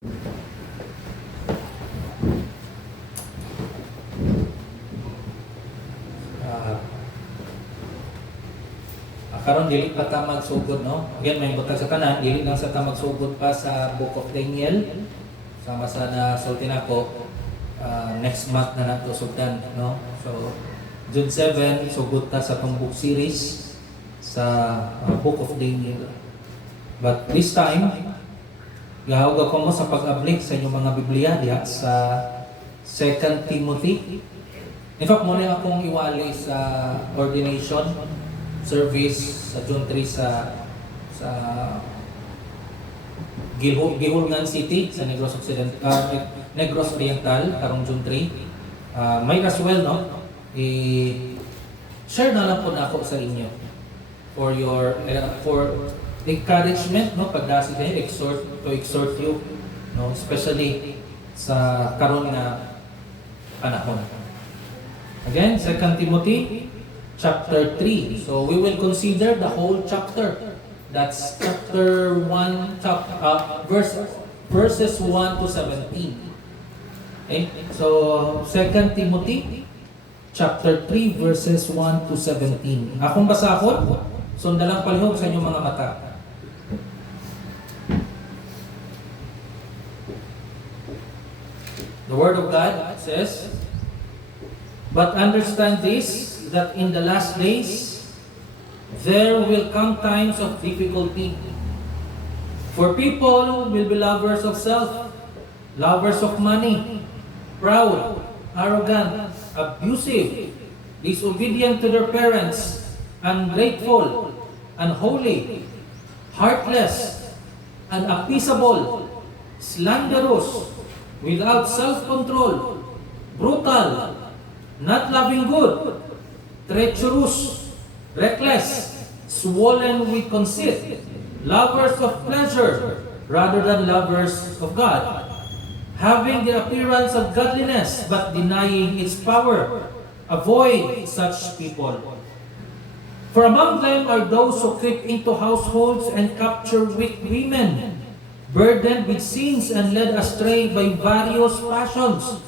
Karon dili pa ta magsugod, no? Again, may butang sa tanan, dili lang sa ta magsugod pa sa Book of Daniel. Sama sa nasulti nako, next month na nato sugdan, no? So June 7 sugod ta sa tong book series sa Book of Daniel. But this time, gahawag ko mo sa pag-ablik sa inyong mga Biblia diha sa 2 Timothy. In fact, muna akong iwali sa ordination service sa June 3 sa Gihulngan City sa Negros Negros Oriental karong June 3. May as well, no? I-share na lang po na ako sa inyo for your for encouragement, no? Pagdasi kayo, exhort you, no? Especially sa karon nga panahon. Again, 2 Timothy chapter 3. So we will consider the whole chapter. That's chapter 1, verses 1 to 17. Okay? So 2 Timothy chapter 3 verses 1 to 17. Akong basahon, sundalang palihog sa inyong mga mata. The Word of God says, "But understand this, that in the last days there will come times of difficulty. For people will be lovers of self, lovers of money, proud, arrogant, abusive, disobedient to their parents, ungrateful, unholy, heartless, unappeasable, slanderous, without self-control, brutal, not loving good, treacherous, reckless, swollen with conceit, lovers of pleasure rather than lovers of God, having the appearance of godliness but denying its power. Avoid such people. For among them are those who creep into households and capture weak women, burdened with sins and led astray by various passions,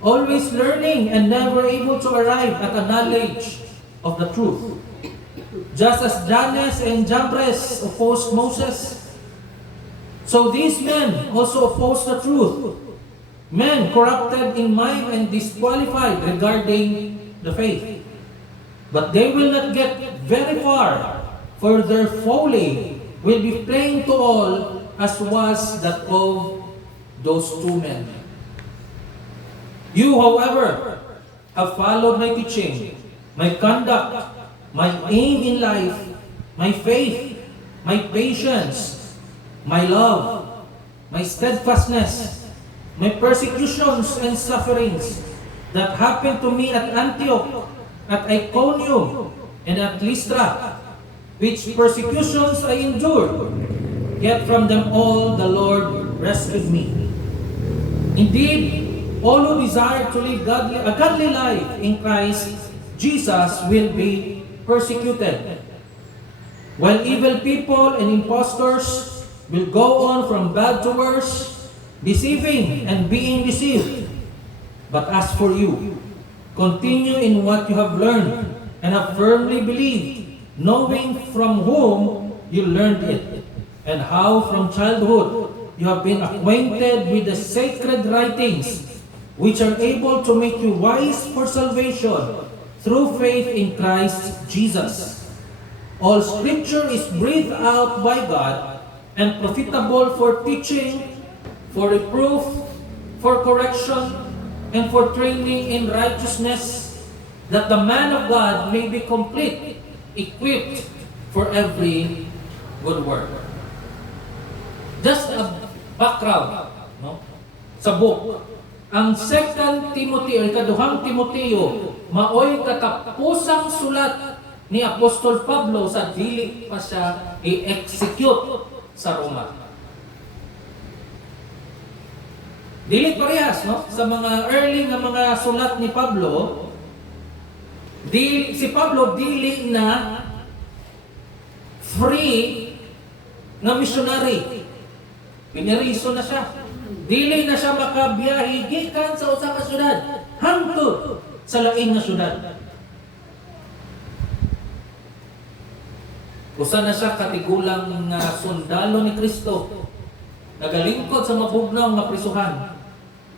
always learning and never able to arrive at a knowledge of the truth. Just as Jannes and Jambres opposed Moses, so these men also oppose the truth. Men corrupted in mind and disqualified regarding the faith. But they will not get very far, for their folly will be plain to all, as was that of those two men. You, however, have followed my teaching, my conduct, my aim in life, my faith, my patience, my love, my steadfastness, my persecutions and sufferings that happened to me at Antioch, at Iconium, and at Lystra, which persecutions I endured, yet from them all the Lord rescued me. Indeed, all who desire to live a godly life in Christ Jesus will be persecuted, while evil people and impostors will go on from bad to worse, deceiving and being deceived. But as for you, continue in what you have learned and have firmly believed, knowing from whom you learned it, and how from childhood you have been acquainted with the sacred writings, which are able to make you wise for salvation through faith in Christ Jesus. All Scripture is breathed out by God and profitable for teaching, for reproof, for correction, and for training in righteousness, that the man of God may be complete, equipped for every good work. Just a background, no? Sa book. Ang 2 Timothy o ikaduhang Timoteo, maoy katapusang sulat ni Apostol Pablo sa dili pa siya i-execute sa Roma. Dili parehas, no? Sa mga early nga mga sulat ni Pablo, si Pablo dili na free na missionary. Piniriso na siya. Dili na siya makabiyahe gikan sa usa ka syudad hangtod sa lain nga syudad. Usa na siya katigulang nga sundalo ni Kristo. Nagalingkod sa mabugnaw nga prisuhan.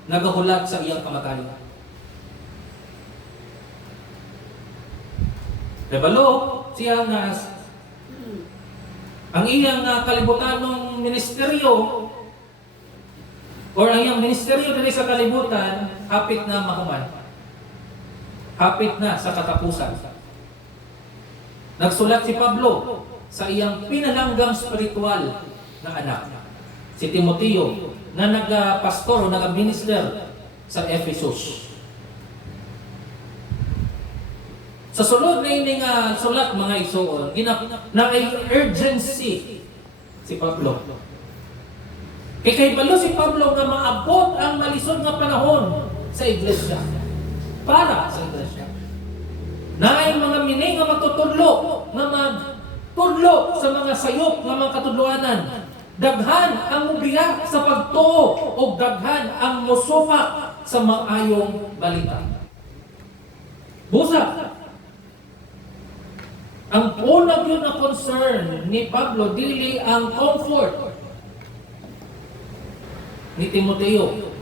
Nagahulat sa iyang kamatayon. Kabalo siya nga ang iyang kalibutanong ministeryo or ang iyang ministeryo dali sa kalibutan hapit na mahuman. Hapit na sa katapusan. Nagsulat si Pablo sa iyang pinalanggang spiritual na anak, si Timoteo, na nagpastor o nagminister sa Ephesus. Sa sulod na ining sulat mga igsoon, na ay urgency si Pablo. Kay balo si Pablo nga maabot ang malisod nga panahon sa iglesia. Para sa iglesia. Na ay mga mini nga matutudlo, nga magtudlo sa mga sayop nga mga katudloanan. Daghan ang mubiyak sa pagtuo o daghan ang musupak sa maayong balita. Busa. Ang unang yun na concern ni Pablo, dili ang comfort ni Timoteo,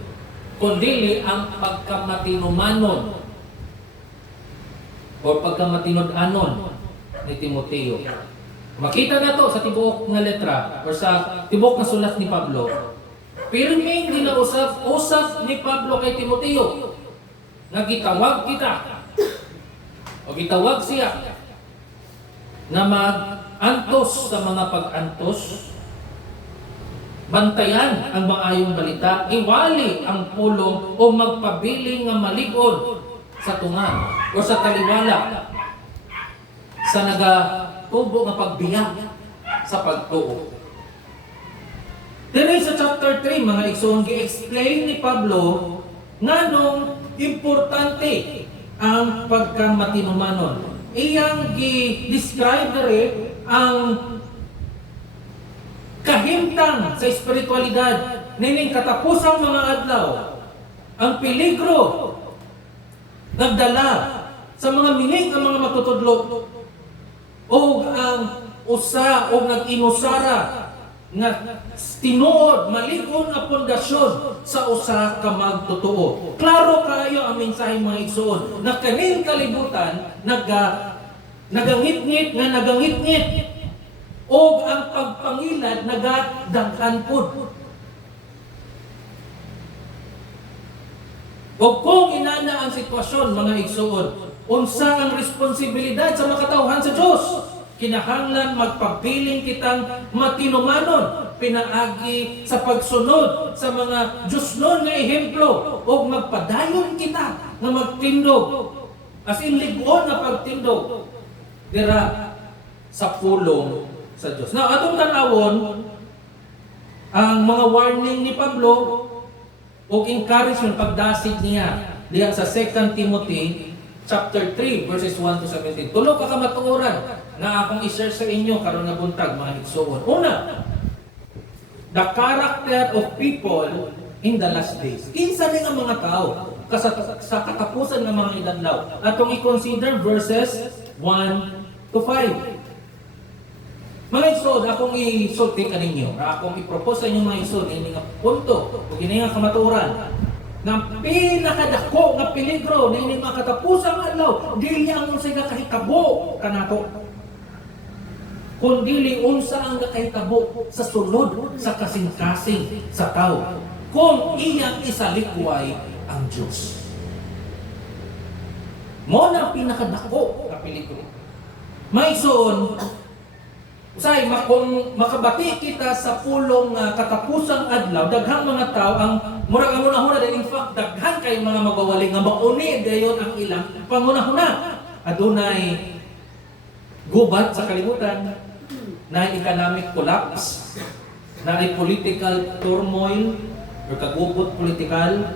kundi ang pagkamatinumanon o pagkamatinud-anon ni Timoteo. Makita na to sa tibuok na letra o sa tibuok na sulat ni Pablo. Pirming ginausap ni Pablo kay Timoteo na gitawag kita o gitawag siya na mag-antos sa mga pag-antos, bantayan ang maayong balita, iwali ang pulong o magpabiling nga maligod sa tunga o sa taliwala sa nagatubo nga pagbiyak sa pagtuo. Dili sa chapter 3, mga igsoon, gi-explain ni Pablo nganong importante ang pagkamatinumanon. Iyang gi-describe dere ang kahimtang sa espiritualidad nining katapusang mga adlaw, ang peligro nagdala sa mga mining ang mga matutudlo o ang usa o nag-inusara nga tinuod maligon nga pundasyon sa usa ka magtotoo. Klaro kayo ang mensahe mga igsoon na kaning kalibutan nagangit-ngit o ang pagpangilad nagadangkan pud. O kung inana ang sitwasyon mga igsoon, unsa ang responsibilidad sa makatawhan sa Dios? Kinahanglan magpabiling kitang matinumanon pinaagi sa pagsunod sa mga Diosnon nga ehemplo o magpadayon kita nga magtindog as in ligon na pagtindog dira sa pulong sa Dios. Now atong tan-awon ang mga warning ni Pablo o encouragement pagdasid niya diha sa 2 Timothy chapter 3 verses 1 to 17. Tulo ka kamatuoran na akong i-share sa inyo karon nga buntag mga igsoon. Una, the character of people in the last days. Kinsa ni nga mga tao sa katapusan ng mga idadlaw. Atong i-consider verses 1 to 5. Mga igsoon, akong i-sulti kaninyo, akong i-propose sa inyo mga igsoon, ini nga punto, o ini nga kamatuoran na pinakadako nga peligro na ini mga katapusang adlaw, dili ang unsay nga kahitabo kanato, kundi unsa ang nakahitabo sa sulod sa kasing-kasing sa tao kung iyang isalikway ang Diyos. Mo na pinakadako nga peligro. May igsoon, usay kung makabati kita sa pulong katapusang adlaw, daghang mga tao ang murag ang una-una in fact daghan kay mga magawali nga mauni dayon ang ilang pangunahuna. Adunay gubat sa kalibutan, na economic collapse, na political turmoil or kagubot political,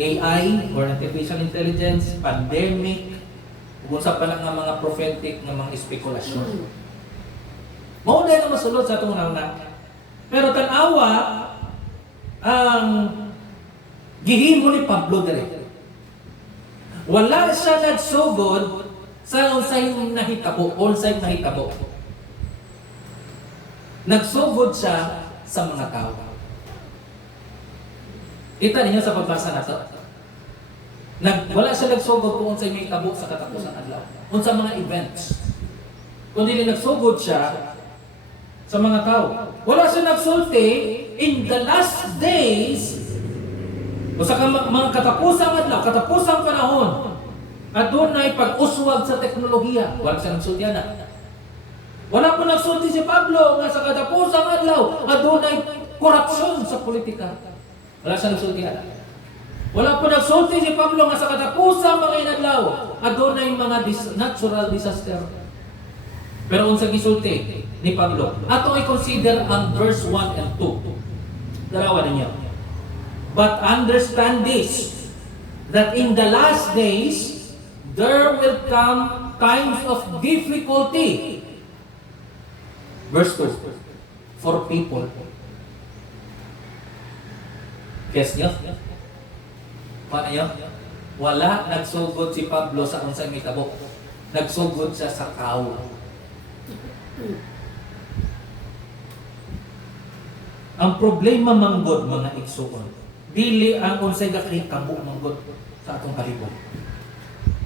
AI or artificial intelligence, pandemic, ug sa pa nga mga prophetic nga mga espekulasyon. Mao na masulod sa atong una. Pero tanawa ang gihimo ni Pablo dire. Wala siya nagsugod sa unsay nahitabo, unsay nahitabo. Nagsugod siya sa mga tao. Kita ninyo sa pagbasa nato. Wala siya nagsugod kung unsay may tabo sa katapusan adlaw. Unsa mga events. Kundi nagsugod siya sa mga tao. Wala siya nagsulti in the last days o sa mga katapusang adlaw, katapusang panahon. Adunay pag-uswag sa teknolohiya. Wala siya nagsulti na. Wala po nagsulti si Pablo nga sa katapusang adlaw, adunay korupsyon sa politika. Wala siya nagsulti na. Wala po nagsulti si Pablo nga sa katapusang mga inadlaw, adunay mga natural disaster. Pero unsa gisulti ni Pablo? Ato i-consider ang verse 1 and 2. Darawa ninyo. But understand this, that in the last days, there will come times of difficulty. Verse 2. For people. Guess nyo? Paano nyo? Wala nagsugod si Pablo sa unsay may tabok. Nagsugod siya sa tao. Ang problema manggod mga igsuon, dili ang unsay gakahitabo manggod sa atong kalibog.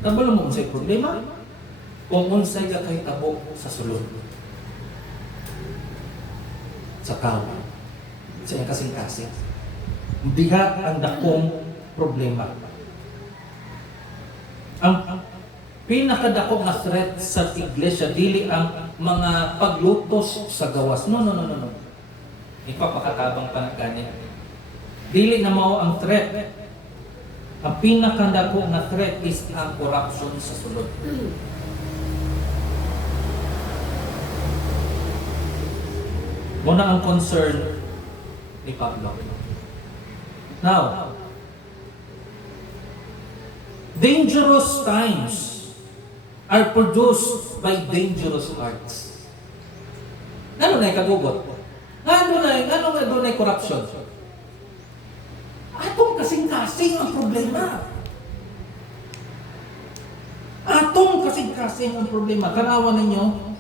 Kabalo mo unsay problema? Kung unsay gakahitabo sa sulod. Sa tao. Sa iyang kasing-kasing. Diha ang dakong problema. Ang pinakadako nga threat sa iglesia dili ang mga paglutos sa gawas. No. Ipapakatabang pa na ganyan. Dili na mao ang threat. Ang pinakadako nga threat is ang corruption sa sulod. Muna ang concern ni Pablo. Now, dangerous times are produced by dangerous hearts. Ano na ikagugot? Ano na corruption? Atong kasing-kasing ang problema. Atong kasing-kasing ang problema. Tanawan ninyo.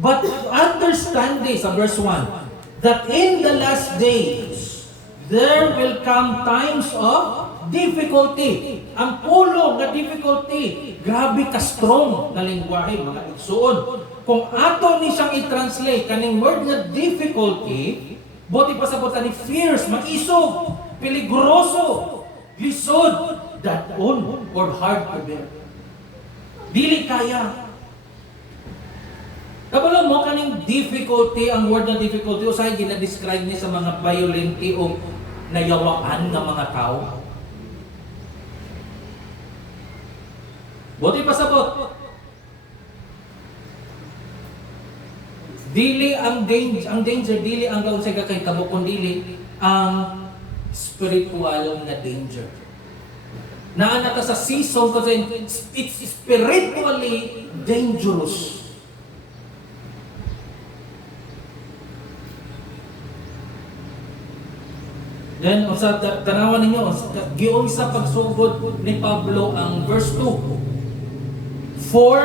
But understand this, sa verse 1, that in the last days, there will come times of difficulty. Ang pulo nga difficulty, grabe ka strong na lingwahe, mga igsuon. Kung ato ni siyang i-translate, kaning word nga difficulty, buti pa sa buta ni fierce, mag-isog, peligroso, lisod, dadon, or hard to bear. Dili kaya. Kabalo mo kaning difficulty, ang word na difficulty, usay gina-describe ni sa mga violenti o nayawaan ng mga tao. Buti pa sabot. Dili ang danger dili ang gaun sa kakahitabo kundi dili ang spiritual na danger. Naana ka sa season kasi it's spiritually dangerous. Then, sa tanawan ninyo, giyon sa pagsugod ni Pablo ang verse 2. For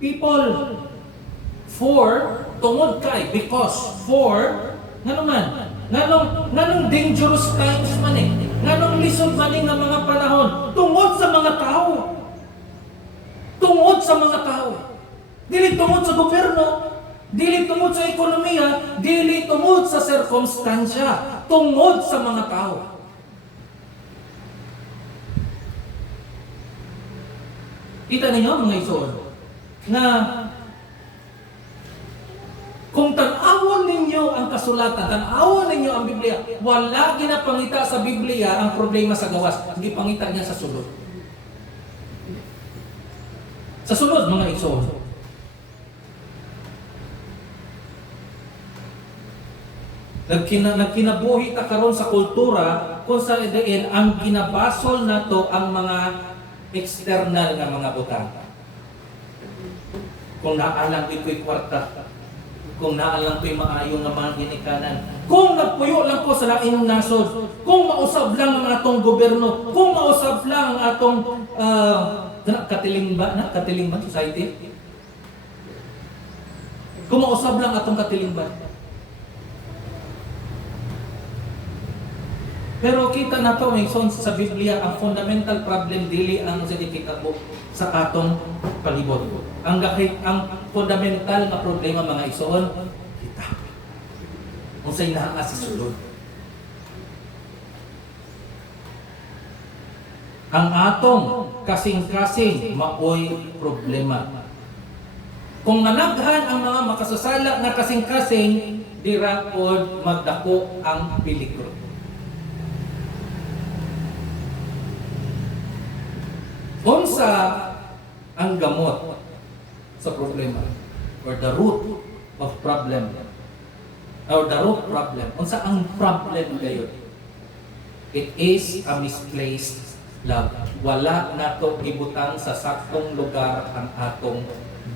people. For, tungod kay, because, for, nga naman, nganong dangerous times man eh. Nganong lisod man ng mga panahon. Tungod sa mga tao. Tungod sa mga tao. Dili tungod sa gobyerno. Dili tungod sa ekonomiya. Dili tungod sa sirkumstansya. Tungod sa mga tao. Kita ninyo mga isuon na kung tan-awon ninyo ang kasulatan, tan-awon ninyo ang Biblia, wala ginapangita sa Biblia ang problema sa gawas. Hindi pangita niya sa sulod. Sa sulod mga isuon. Nagkinabuhi ta karon sa kultura kung sa diin ang ginabasol nato ang mga external nga mga butang. Kung naalang di ko'y kwarta, kung naalang ko'y maayo nga mga ginikanan, kung nagpuyo lang ko sa laing nasod, kung mausab lang ang atong gobyerno, kung mausab lang ang atong katilingban society, kung mausab lang atong katilingban. Pero kita na to, may son sa Biblia, ang fundamental problem dili ang sinikita mo sa atong palibot. Ang fundamental na problema mga igsoon, kita. Kung sa'y naanga si sulod. Ang atong kasing-kasing maoy problema. Kung nanaghan ang mga makasasala na kasing-kasing, dira pod magdako ang peligro. Unsa ang gamot sa problema or the root of problem or the root problem? Unsa ang problem kayo? It is a misplaced love. Wala nato gibutang sa saktong lugar ang atong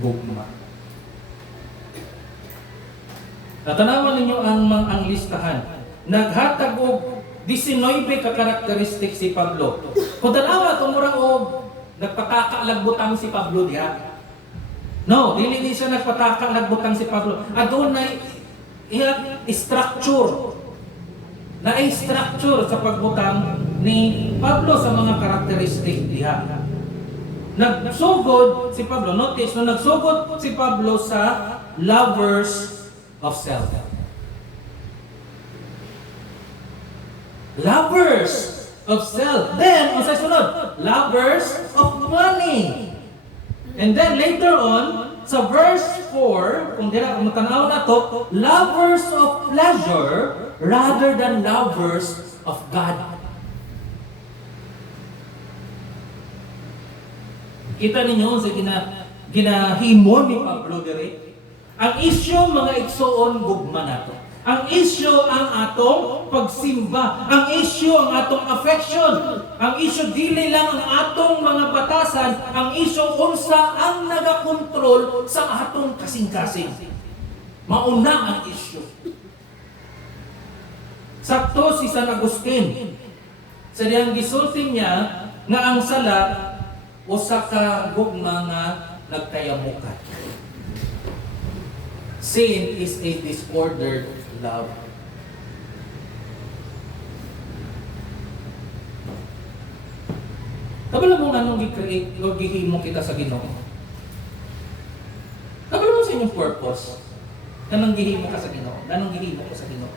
gugma. Natanawan ninyo ang listahan. Naghatag og 19 ka karakteristik si Pablo. Kung tanawa itong murang og nagpataka-lagbutang si Pablo diha. No, dili ni siya nagpataka-lagbutang si Pablo. Adunay structure. Na-structure sa pagbutang ni Pablo sa mga karakteristik diha. Nagsugod si Pablo, notice, nagsugod si Pablo sa lovers of self. Lovers of self. Then, ang sa sunod, lovers of money. And then later on, sa verse 4, kung matanaw na to, lovers of pleasure rather than lovers of God. Kita ninyo sa ginahimon ni Pablo diri. Ang isyu mga igsoon gugma nato. Ang isyu ang atong pagsimba. Ang isyu ang atong affection. Ang isyu dili lang ang atong mga batasan. Ang isyu unsa ang nagakontrol sa atong kasing-kasing. Mauna ang isyu. Sakto si San Agustin. Sa diyang gisulti niya nga ang sala usa ka gugma nga nagkayamukan. Sin is a disordered love. Kabalo mo anong gi-create o gihimo kita sa Ginoo? Kabalo mo sa inyong purpose. Kanang gihimo ka sa Ginoo? Kanang gihimo ka sa Ginoo?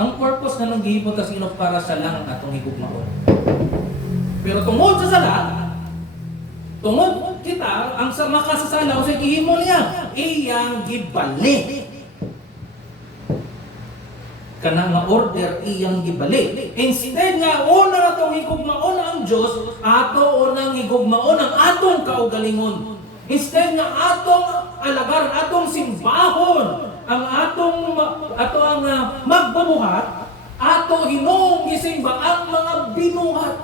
Ang purpose na nang gihimo ka sa Ginoo para sa lang atong higugmaon. Pero tungod sa sala, tungod kita ang sa makasasala o sa gihimo niya, iyang gibalik. Kanang nga order iyang gibalik. Instead nga una natong higugmaon ang Dios, ato unang higugmaon ang atong kaugalingon. Instead nga atong alagar, atong simbahon ang atong magbubuhat, ato Hinoong gisimba ang mga binuhat.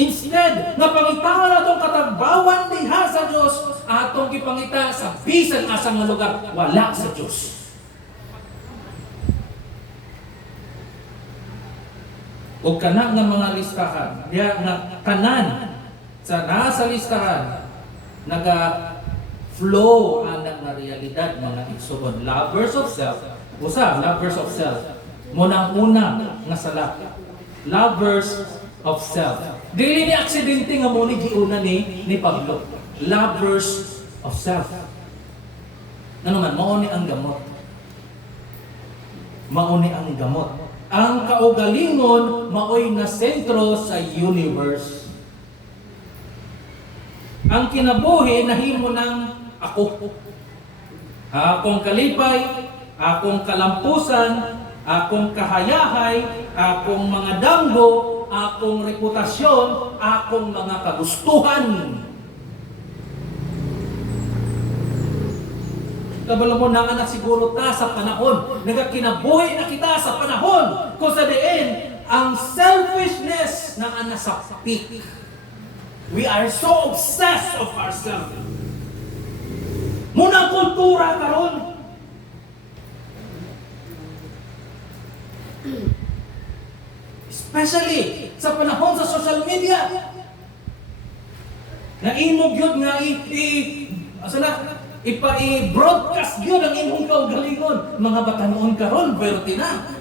Instead, napangitawan atong katagbawan diha sa Dios, atong gipangita sa bisan asang nga lugar, wala sa Dios. O kana nga mga listahan, diya nga tanan sa nasa listahan, naga-flow anak na realidad mga igsoon. Lovers of self, usa, lovers of self. Munang-una nga sala. Lovers of self. Dili ni aksidente nga mo ni giuna ni Pablo. Lovers of self. Ano man, mauni ang gamot. Mauni ang gamot. Ang kaugalingon maoy na sentro sa universe. Ang kinabuhi nahimo ng ako. Akong kalipay, akong kalampusan, akong kahayahay, akong mga danggo, akong reputasyon, akong mga kagustuhan. Kabalo mo na nga siguro ta sa panahon, nagakinabuhi na kita sa panahon, kung sa diin, ang selfishness na nasa peak. We are so obsessed of ourselves. Muna kultura karon. Especially sa panahon sa social media. Na imog yun nga i-broadcast yun ang imong kaugalingon. Mga batanon karon pero tina.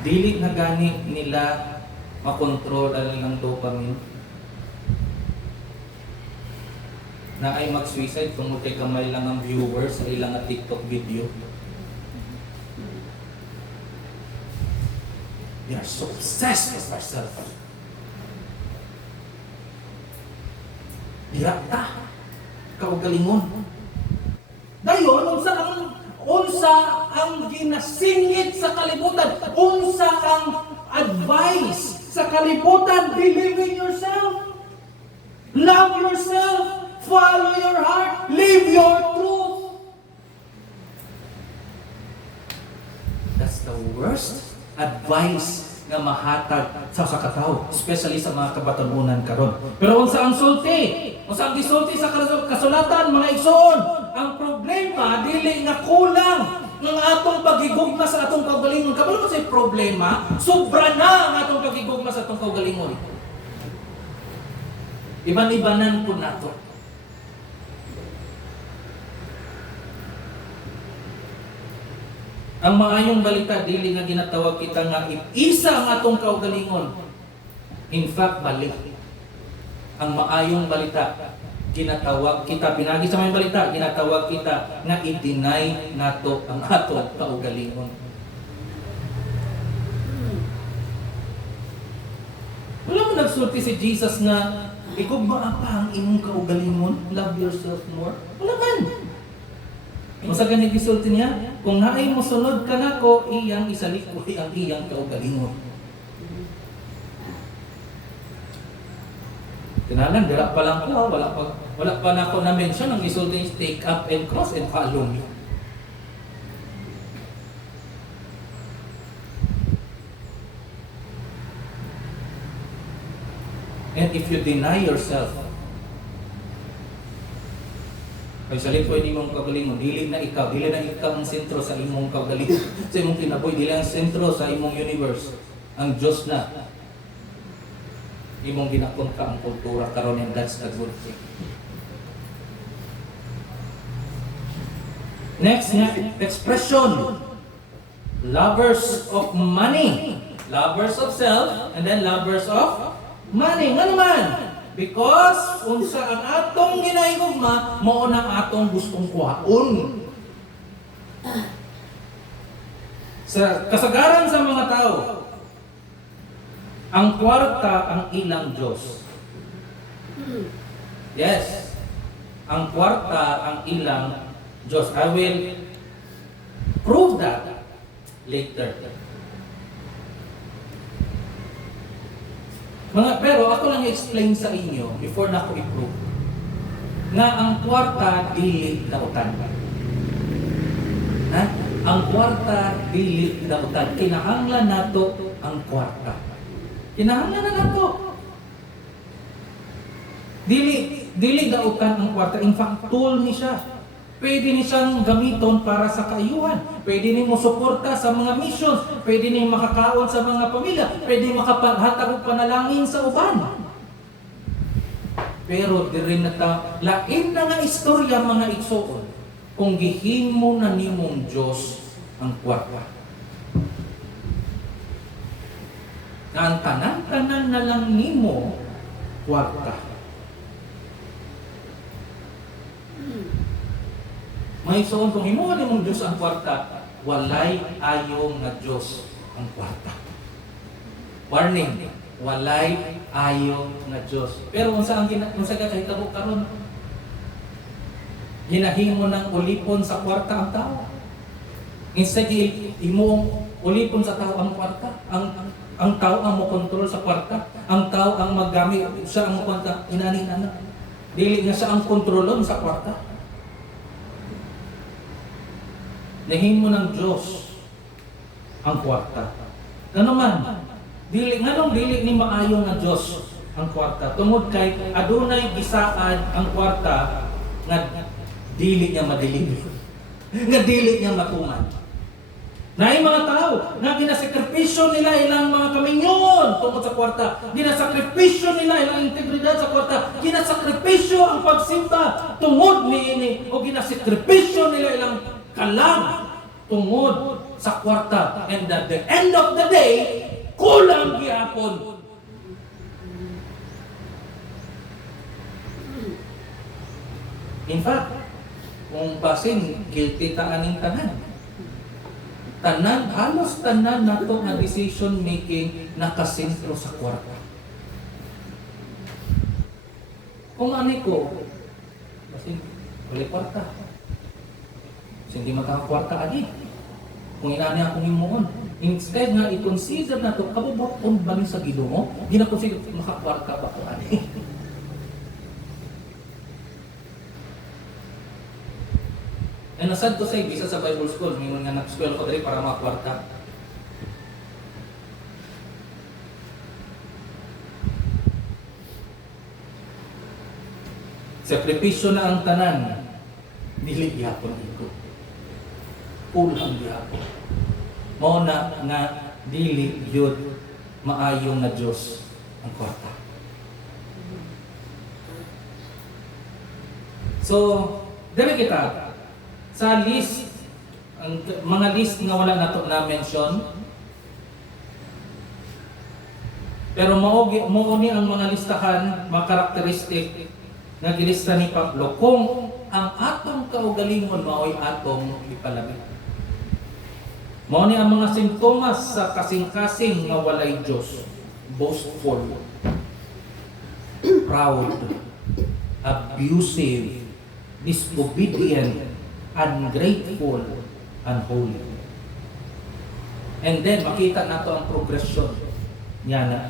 Dili na gani nila makontrol ang ilang dopamine na ay mag-suicide kung multi kamay lang ang viewers sa ilang TikTok video. They are so obsessed with ourselves. Direkta. Kaugalingon. Dayon, unsa ang ginasingit sa kalibutan, unsa ang advice sa kalibutan, believe in yourself, love yourself, follow your heart, live your truth. That's the worst advice nga mahatag sa katao, especially sa mga kabatanunan karon. Pero unsa ang sulti? Unsa ang gisulti sa kasulatan, mga igsoon? Ang problema dili nga kulang ng atong pagigugma sa atong kaugalingon. Kabalo sa problema, sobra na ang atong pagigugma sa atong kaugalingon. Iban-ibanan po nato. Ang maayong balita dili nga ginatawag kita nga isa ang atong kaugalingon. In fact, balik. Ang maayong balita ginatawag kita, pinagi sa may balita, ginatawag kita nga i-deny nato ang atong kaugalingon. Wala mo nagsulti si Jesus nga igugma pa ang imong kaugalingon, love yourself more. Wala man. Masa ganit gisulti niya, kung naay mo sunod ka nako, iyang isalikoy ang iyang kaugalingon. Tinalan, dira pa lang ko, wala pa na ako na-mention ang isulti is take up and cross and follow me. And if you deny yourself, ay salip po imong kaugalingon, dili na ikaw ang sentro sa imong kaugalingon. Sa imong kinabuhi, dili ang sentro sa imong universe. Ang Diyos na. Imong ginakon ka ang kultura karon, and that's the good thing. Next nga, expression. Lovers of money. Lovers of self, and then lovers of money. Nga naman? Because unsa ang atong ginahigugma, mao na atong gustong kuhaon. Sa kasagaran sa mga tao, ang kwarta ang ilang Diyos. Yes. Ang kwarta ang ilang Diyos. I will prove that later. Pero ako lang i-explain sa inyo before na ako i-prove na ang kwarta dili dautan. Ha? Ang kwarta dili dautan. Kinahanglan nato ang kwarta. Kinahanglan na nato. Dili dautan ang kwarta. In fact, tool ni siya. Pwede ni siyang gamiton para sa kaayuhan. Pwede ni mo suporta sa mga missions. Pwede ni makakaon sa mga pamilya. Pwede makapaghatag og panalangin sa uban. Pero diri na ta, lain na nga istorya mga igsoon kung gihimo na nimong Diyos ang kwarta. Na ang tanan-tanan na lang nimo kwarta. May soon, kung himuha ni mong Diyos ang kwarta, walay ayaw nga Diyos ang kwarta. Warning, walay ayaw nga Diyos. Pero kung saan kahitabo karon, ginahimo ng ulipon sa kwarta ang tao. Instead, imong ulipon sa tao ang kwarta. Ang tao ang mokontrol sa kwarta. Ang tao ang maggamit, siya ang kwarta, inanin-anak. Dili nga siya ang kontrolon sa kwarta. Nahimo ng Diyos ang kwarta. Ano man, nganong dili ni maayo nga Dios ang kwarta. Tungod kay adunay gisaad ang kwarta nga dili niya madeliver. Nga dili niya matuman. Naay mga tao nga ginasakripisyo nila ilang mga kaminyon tungkol sa kwarta. Ginasakripisyo nila ilang integridad sa kwarta. Ginasakripisyo ang pagsimba tungod niini o ginasakripisyo nila ilang kalag tungod sa kwarta. And at the end of the day, kulang gihapon. In fact, kung basin, guilty ta aning tanan. Halos tanan nato nga decision making nakasentro sa kwarta. Kung ani ko, basin, wala kwarta. Hindi makakakwarta agi. Kung inani akong imuon. Instead nga, i-consider na ito, kabubuton ba ni sa Ginoo? Hindi na consider, makakwarta ba ko ani? And nasad to say, bisa sa Bible school, may mga nag-school ko dali para makakwarta. Sakripisyo na ang tanan, dili gihapon iko. Kulang gihapon. Mao na nga dili yun maayong na Diyos ang kwarta. So, dili kita sa list, ang mga list nga wala nato na mention. Pero mao ni ang mga listahan, mga karakteristik nga gilista ni Pablo kung ang atong kaugalingon mao'y atong ipalabit. Mao ni ang mga simptomas sa kasing-kasing nga walay Dios: boastful, proud, abusive, disobedient, ungrateful, unholy. And then makita nato ang progression niya na.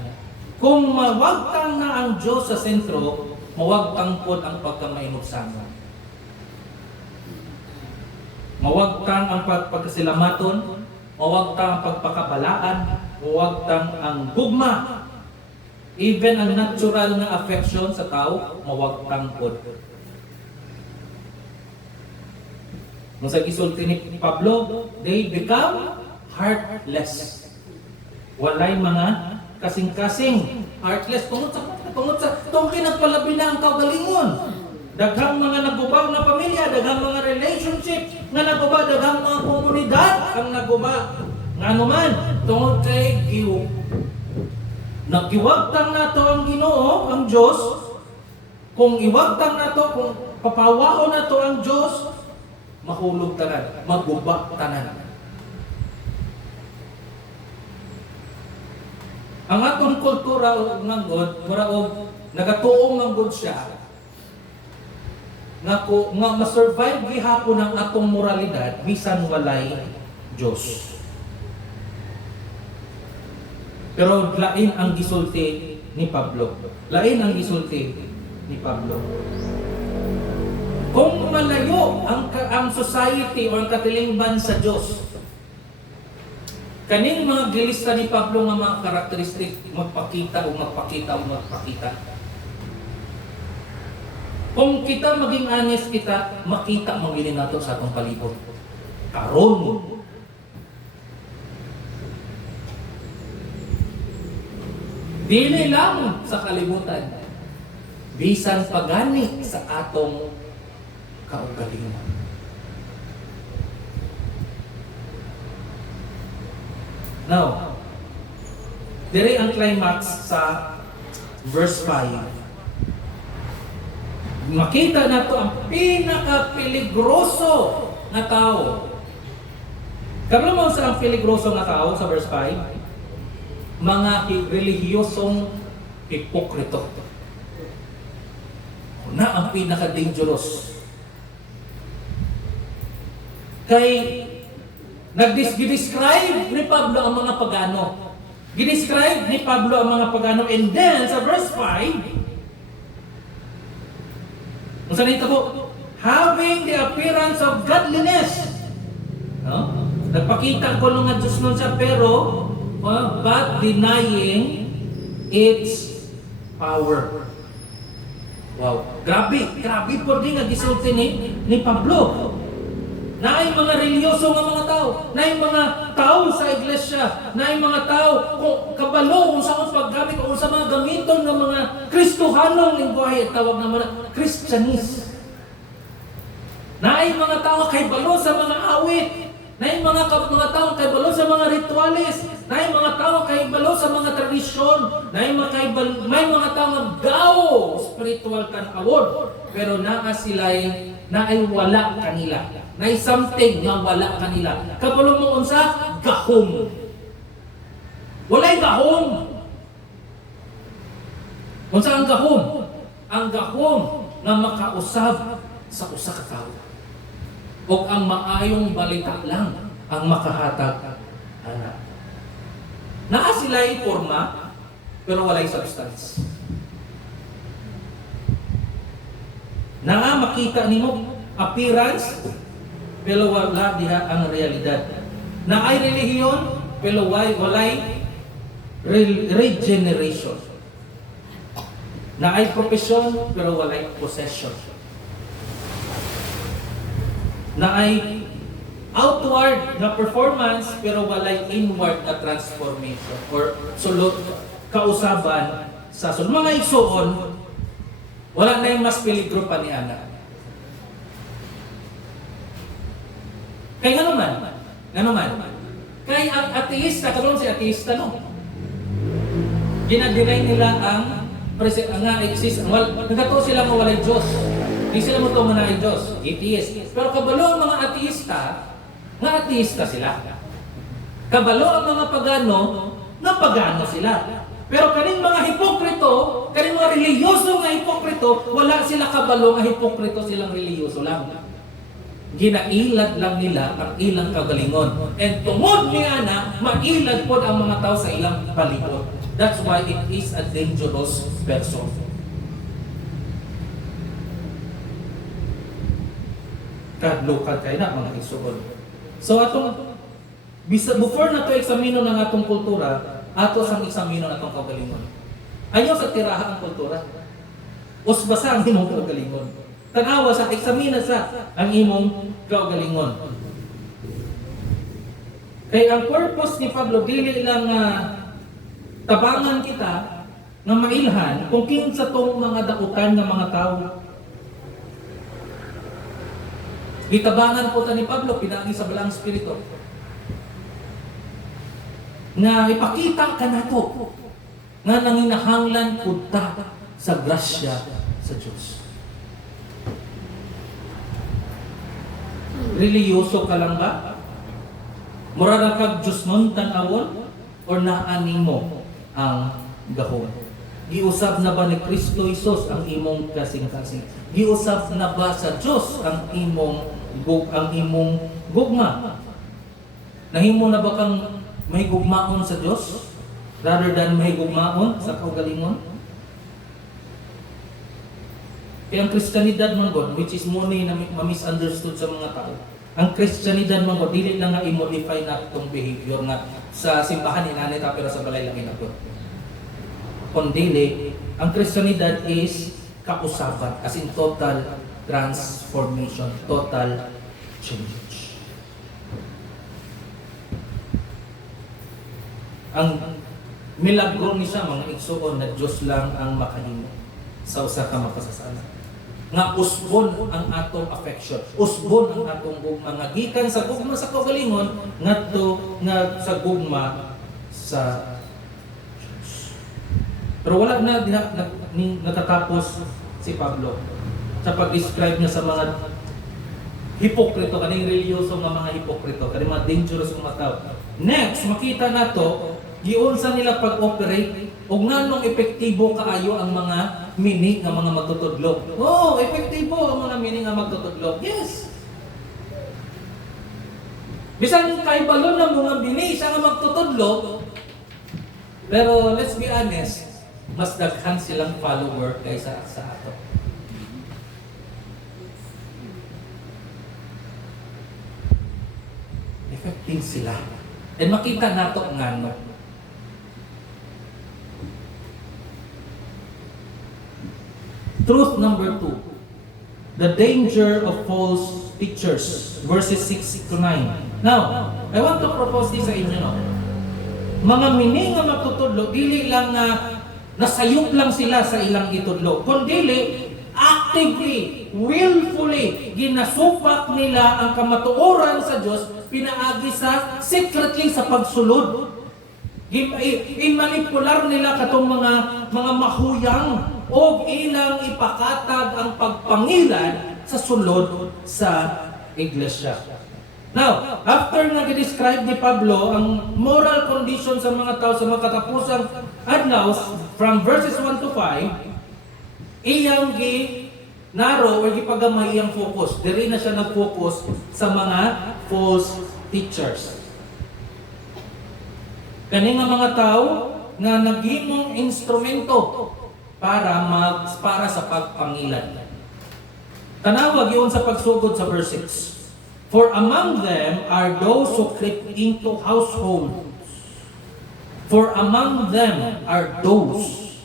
Kung mawagtang na ang Diyos sa sentro, mawagtang po ang pagkamainubsangan. Mawagtang ang pagkasilamaton, mawagtang ang pagpakabalaan, mawagtang ang gugma. Even ang natural na affection sa tao, mawagtang po. Nung sa gisulti ni Pablo, they become heartless. Walay mga kasing-kasing. Heartless. Tungod sa itong pinagpalabi na ang kaugalingon. Daghang mga naguba na pamilya, daghang mga relationship nga naguba, daghang mga komunidad ang naguba. Nga naman, tungod kay Giyo. Nagiwagtang nato ang Ginoo, ang Diyos. Kung iwagtang nato, kung papawao nato ang Diyos, mahulog tanan, maguba tanan. Ang atong kultura ng God, muraog nagatuong ng God siya, nga ma-survive gihapon ang atong moralidad bisan walay Diyos. Pero lain ang gisulti ni Pablo. Lain ang gisulti ni Pablo. Kung malayo ang society o ang katilingban sa Diyos, kaning mga gilista ni Pablo nga mga karakteristik, magpakita. Kung kita maging honest kita, makita magiging nato sa atong palibot. Karon. Dili lang sa kalibutan, bisan pagani sa atong kaugalingon. Now, diri ang climax sa verse 5. Makita nato ang pinaka-peligroso na tao. Kabalo mo sa ang peligroso na tao sa verse 5? Mga relihiyosong hipokrito. Na ang pinaka-dangerous. Kay nag-describe ni Pablo ang mga pagano. Gidescribe ni Pablo ang mga pagano. And then, sa verse 5, kung saan ito po, having the appearance of godliness. No? Nagpakita ko nung Diyos nun siya, pero but denying its power. Wow, grabe po din nga gisulti ni Pablo. Naay mga reliyoso nga mga tao, naay mga tao sa iglesia, naay mga tao kung kabalo kung saan paggamit o sa mga gamiton ng mga Kristohanong lingwahe, tawag naman na Christianis. Naay mga tao kay balo sa mga awit, naay mga tao kay balo sa mga rituales, naay mga tao kay balo sa mga tradisyon, may mga tao nga gawo spiritual tan-awon, pero naa sila'y naay wala kanila. Naay something nga wala kanila. Kabalo mo unsa? Gahom. Walay gahom. Unsa ang gahom? Ang gahom nga makausab sa usa ka tawo. O ang maayong balita lang ang makahatag ana. Naa sila'y forma pero walay substance. Naa makita nimo appearance pero wala diha ang realidad. Naay relihiyon pero walay regeneration. Naay profesyon pero walay possession. Naay outward na performance pero walay inward na transformation or sulod kausaban sa sulod. Mga igsoon, wala na yung mas peligro pa ni ana. Kaya nga naman. Kaya ang ateista, karoon si ateista, no? Ginadinay nila ang nga exist. Nagkataon sila nga walay Diyos. Hindi sila mo ito manay Diyos. Atheist. Pero kabalo ang mga ateista, nga ateista sila. Kabalo ang mga pagano, nga pagano sila. Pero kaning mga hipokrito, kaning mga reliyoso nga hipokrito, wala sila kabalo nga hipokrito, silang reliyoso lang. Ginailad lang nila ang ilang kagalingon. And tungod ni ana, mailad po ang mga tao sa ilang palibot. That's why it is a dangerous person. Kadlukad kayo na mga isuod. So atong before na to eksamino ng atong kultura, ato sang eksamino atong kagalingon. Ayaw sa tiraha ang kultura. Usbasa ang imong kagalingon. Tanawa sa eksamina sa ang imong kagalingon. Kaya ang purpose ni Pablo dili lang tabangan kita nga mailhan kung kinsa tong mga dakutan nga mga tao. Gitabangan po ta ni Pablo pinaagi sa balang espiritu. Nga ipakita ka nato nga nanginahanglan pud ta sa grasya sa Dios. Reliyoso ka lang ba? Mura na kag Diyos nun tan-awon? Or naani mo ang gahom? Giusab na ba ni Kristo Isus ang imong kasing-kasing? Giusab na ba sa Diyos ang imong gugma? Nahimo na ba kang may gugmaon sa Diyos? Rather than may gugmaon sa kaugalingon? Kaya ang Kristiyanidad man God, which is muna na ma-misunderstood sa mga tao. Ang Kristiyanidad man God, dili lang nga i-modify na itong behavior nga sa simbahan inanay ta pero sa balay lang inapot. Kundi, ang Kristiyanidad is kausaban, as in total transformation, total change. Ang milagro ni siya, mga igsuon na Diyos lang ang makahimo sa usa ka makasasala. Nga usbon ang atong affection, usbon ang atong gugma nga gikan sa gugma sa kaugalingon ngadto nga sa gugma sa Diyos. Pero wala na natatapos si Pablo sa pag-describe niya sa mga hipokrito, kaning reliyoso nga mga hipokrito, kaning mga dangerous mga tao. Next, makita nato giunsa nila pag-operate ug nganong epektibo kaayo ang mga meaning nga mga magtutudlo. Oh, epektibo ang mga meaning nga magtutudlo. Yes. Bisan kay balon ng mga bini siya nga magtutudlo. Pero let's be honest, mas daghan silang follower kaysa sa ato. Effective sila. And makita nato ngano. Truth number 2. The danger of false teachers. Verses 6 to 9. Now, I want to propose this sa inyo. No? Mga mini nga magtutudlo, dili lang nga nasayop lang sila sa ilang itudlo. Kundili, actively, willfully, ginasupak nila ang kamatuoran sa Diyos, pinaagi sa secretly sa pagsulod. Imanipular nila katong mga mahuyang o ilang ipakatag ang pagpangilan sa sulod sa iglesia. Now, after nga describe ni Pablo ang moral condition sa mga tao sa mga katapusang adlaw from verses 1 to 5, iyang naro o gipagamay iyang focus. Diri na siya nag-focus sa mga false teachers. Kani nga mga tao nga naghimong instrumento para sa pagpangilan. Tanawag yun sa pagsugod sa verse 6. For among them are those who creep into households. For among them are those.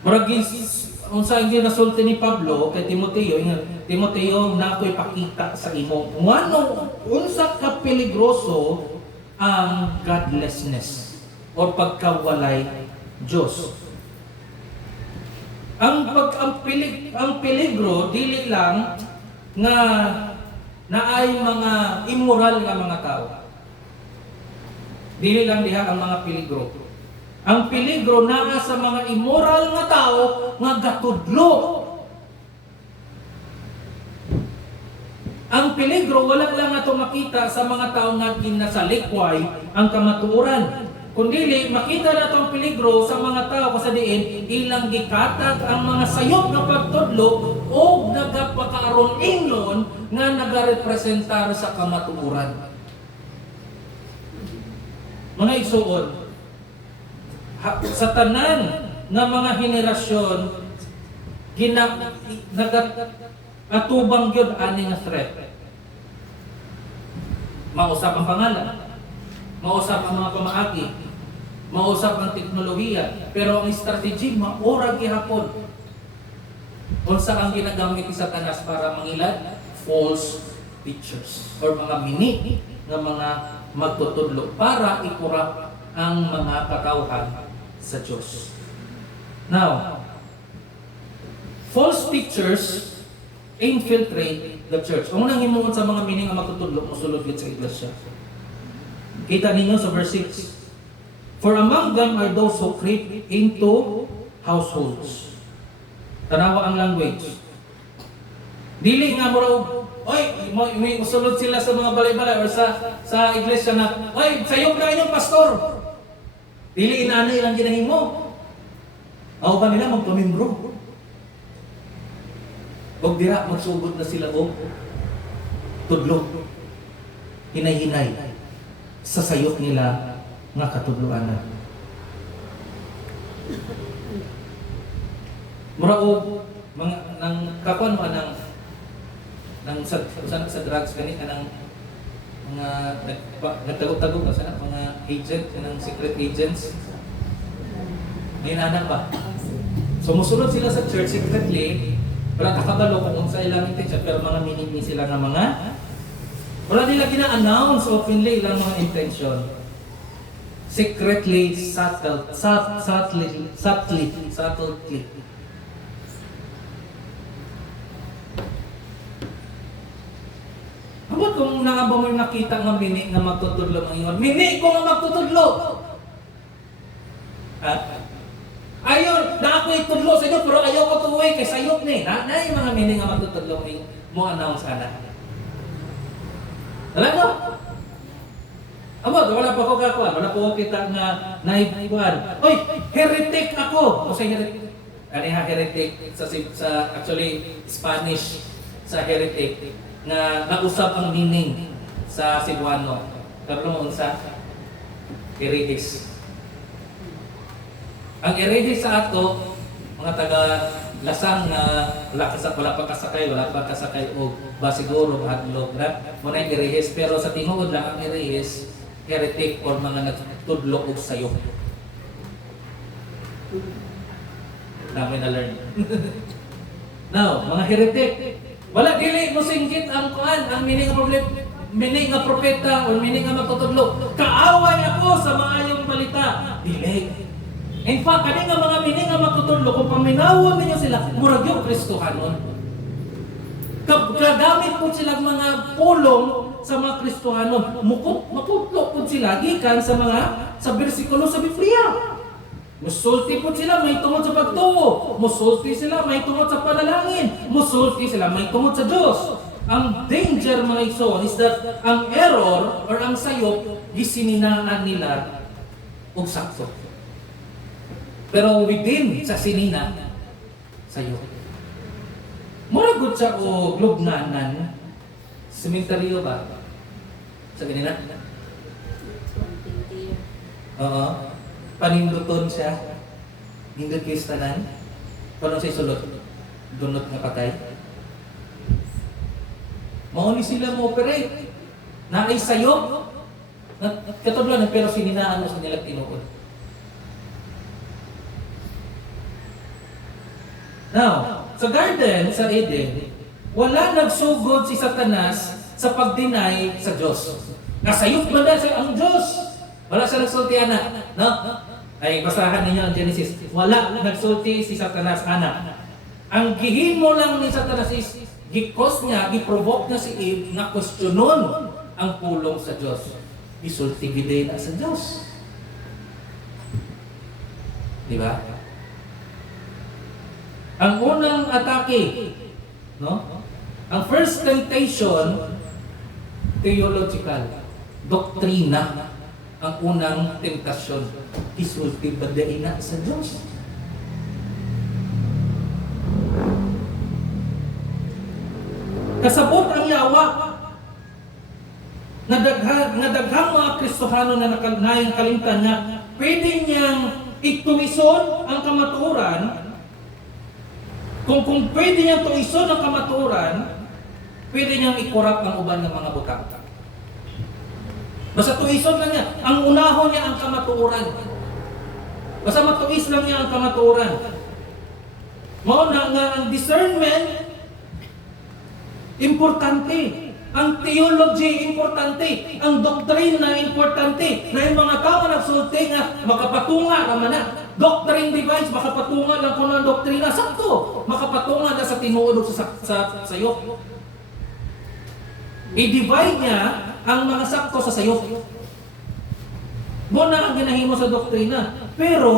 Maragis, unsa ang ginasulti ni Pablo kay Timoteo na ako'y pakita sa imo. Ngano unsa ka peligroso ang godlessness o pagkawalay Diyos. Ang peligro dili lang nga naay mga immoral nga mga tao. Dili lang diha ang mga peligro. Ang peligro naa sa mga immoral nga tao nga gatudlo. Ang peligro wala lang ato makita sa mga tao nga ginasalikway ang kamatuoran. Kundili, makita na itong peligro sa mga tao kasi diin, ilang gikatag ang mga sayop na pagtudlo o nagapakaaron ingnon nga nagarepresentar sa kamatuoran. Mga igsuon, sa tanan nga mga henerasyon, atubang yun ani nga threat. Mausap ang pangalan, mausap ang mga pamaagi, mausap ang teknolohiya, pero ang strategy maura gihapon. Unsa ang ginagamit ni Satanas para mangilad? False teachers or mga mini nga mga magtutudlo para ikurap ang mga katawhan sa Diyos. Now, false teachers infiltrate the church. Ang unang himuon sa mga mini nga magtutudlo mosulod gid sa iglesia. Kita ninyo sa verse 6. For among them are those who creep into households. Tanawa ang language. Dili nga mura, oy, may usulod sila sa mga balay-balay or sa iglesia na, oy, sayop na inyong pastor. Dili inaanay lang ginahimo. Ako pa nila magpamimbro. Huwag dira, magsugod na sila o tudlo. Hinay-hinay sa sayop nila nga katudloanan. Mura o mga nang kakuan mo nang sa drugs ganit nang mga nagtagog-tagog na sana mga agent ng secret agents. May nanak ba? Sumusunod sila sa church secretly, wala takabalo kung unsa ilang intention, pero mga minimi sila nga mga wala nila gina-announce openly ilang mga intention. Secretly, subtly. Abot kung nga ba mo nakita nga mini nga magtutudlo ng ingon, mini ko nga magtutudlo! Ayun, na ako itudlo sa inyo, pero ayaw ko tuwi kay sayop ni. Na yung mga mini nga magtutudlo mo announce ana. Alam mo? Amo, wala pa ko kakuan, wala pa ko kita nga naibuan. Oy, heretic ako! O sa heretic. Ano ha, heretic? Sa actually, Spanish sa heretic na nausap ang meaning sa Cebuano. Pero mo unsa? Heretis. Ang heretis sa ato, mga taga lasang na wala pa kasakay o basiguro hadlok na mo na heretis, pero sa tinuod lang ang heretis heretic or mga nagtudlo og sayo. Dami na learn. Now, mga heretic, wala dili mo singgit ang kuan, ang meaning nga propeta or meaning nga magtutudlo. Kaaway ako sa maayong balita. Dili. In fact, kani nga mga meaning nga magtutudlo, kung paminawon ninyo sila, murag yung Kristohanon. Gagamit po silang mga pulong sa mga Kristohanon. Maputlo po sila gikan sa bersikulo sa Biblia. Musulti po sila, may tungod sa pagtuo. Musulti sila, may tungod sa panalangin. Musulti sila, may tungod sa Diyos. Ang danger, mga igsoon, is that ang error or ang sayop, gisininaan nila og sakto. Pero within sa sinina, sayop. Muragot siya o lugnanan, sementeryo ba? Sabi nila? Oo. Paninduton siya. Nindot kayo sa tanan. Paano siya sulot? Dunot nga patay. Mauni sila mo operate. Naay sayop. Katulad ng pero sininaan mo sa nilang tinuod. Now, sa garden, sa Eden, wala nagsugod si Satanas sa pag-deny sa Diyos. Nasayop man na siya ang Diyos. Wala siya nagsulti, anak. No? Ay, basahan ninyo ang Genesis. Wala nagsulti si Satanas, anak. Ang gihimo lang ni Satanas is, gikos niya, giprovoke niya si Eve na questionon ang pulong sa Diyos. Isulti giday na sa Diyos. Di ba? Ang unang atake, no? Ang first temptation, theological, doktrina. Ang unang temptasyon, isulti badain na sa Diyos. Kasabot ang yawa na daghang mga Kristohano na nakalnayang kalimtan niya, pwede niyang ituison ang kamatuoran. Kung pwede niyang tuison ang kamatuoran, pwede niyang ikorap ang uban ng mga butang. Basta tuison lang niya. Ang unahon niya ang kamatuoran. Basta matuis lang niya ang kamatuoran. Mao na nga ang discernment, importante. Ang theology, importante. Ang doktrina, importante. Na yung mga tao nagsulti nga, makapatunga naman na. Doctrine device, makapatunga lang kung ang doktrina. Sakto. Makapatunga na sa tinuod sa sayo. I-divide niya ang mga sakto sa sayo. Muna ang ginahimo sa doktrina. Pero,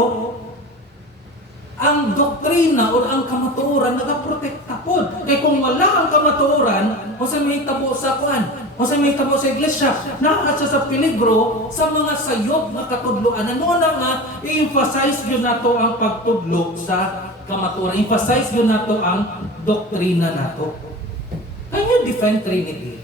ang doktrina o ang kamatuoran nagaprotekta po. Kaya kung wala ang kamatuoran, o sa may tabo sa kuan, o sa may tabo sa iglesia, nakakasya sa peligro sa mga sayop na katudloan. Ano na nga, i-emphasize yun na to ang pagtudlo sa kamatuoran. Emphasize yun na to ang doktrina na to. Can you defend Trinity?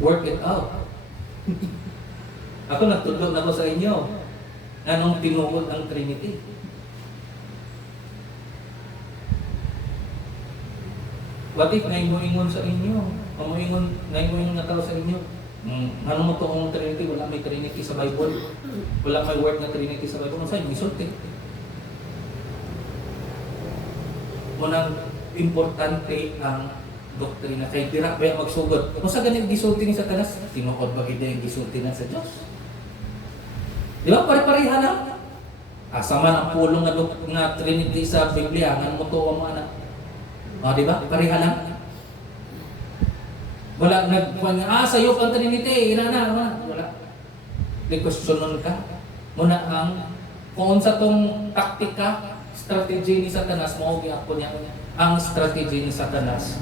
Work it out. Ako nagtudlo na ko sa inyo. Anong tinuod ang Trinity? What if naingon sa inyo? Naingon nga tao sa inyo? Ano mo itong Trinity? Wala may Trinity sa Bible. Wala may word na Trinity sa Bible. Saan? Misulti. Munang importante ang doktrina kay dira ba magsugod. Kung sa ganit gisulti ni Satanas, tinuod ba gid yung gisulti na sa Dios? Di ba pare-pareha na? Asa man ang pulong nga Trinity sa Biblia, nga mo to ang anak. Di ba? Pareha lang. Wala sayop ang Trinity, wala. Di-questionon ka. Muna ang kung sa tong taktika, strategy ni Satanas, mao gyapon niya ang strategy ni Satanas.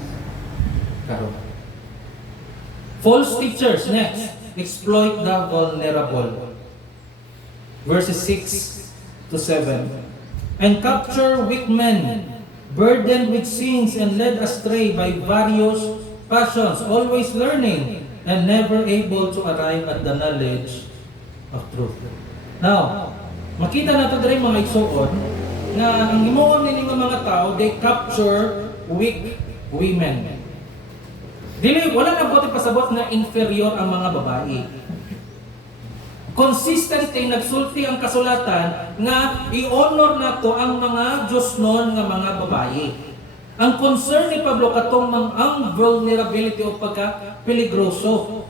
False teachers, next, exploit the vulnerable. Verses 6 to 7. And capture weak men, burdened with sins and led astray by various passions, always learning and never able to arrive at the knowledge of truth. Now, makita natin rin mga igsoon na ang himuon nila mga tao, they capture weak women. Dili, wala na bote pasabot na inferior ang mga babae. Consistently nagsulti ang kasulatan nga i-honor nato ang mga Diyos noon nga mga babae. Ang concern ni Pablo katong ang vulnerability o pagka-peligroso.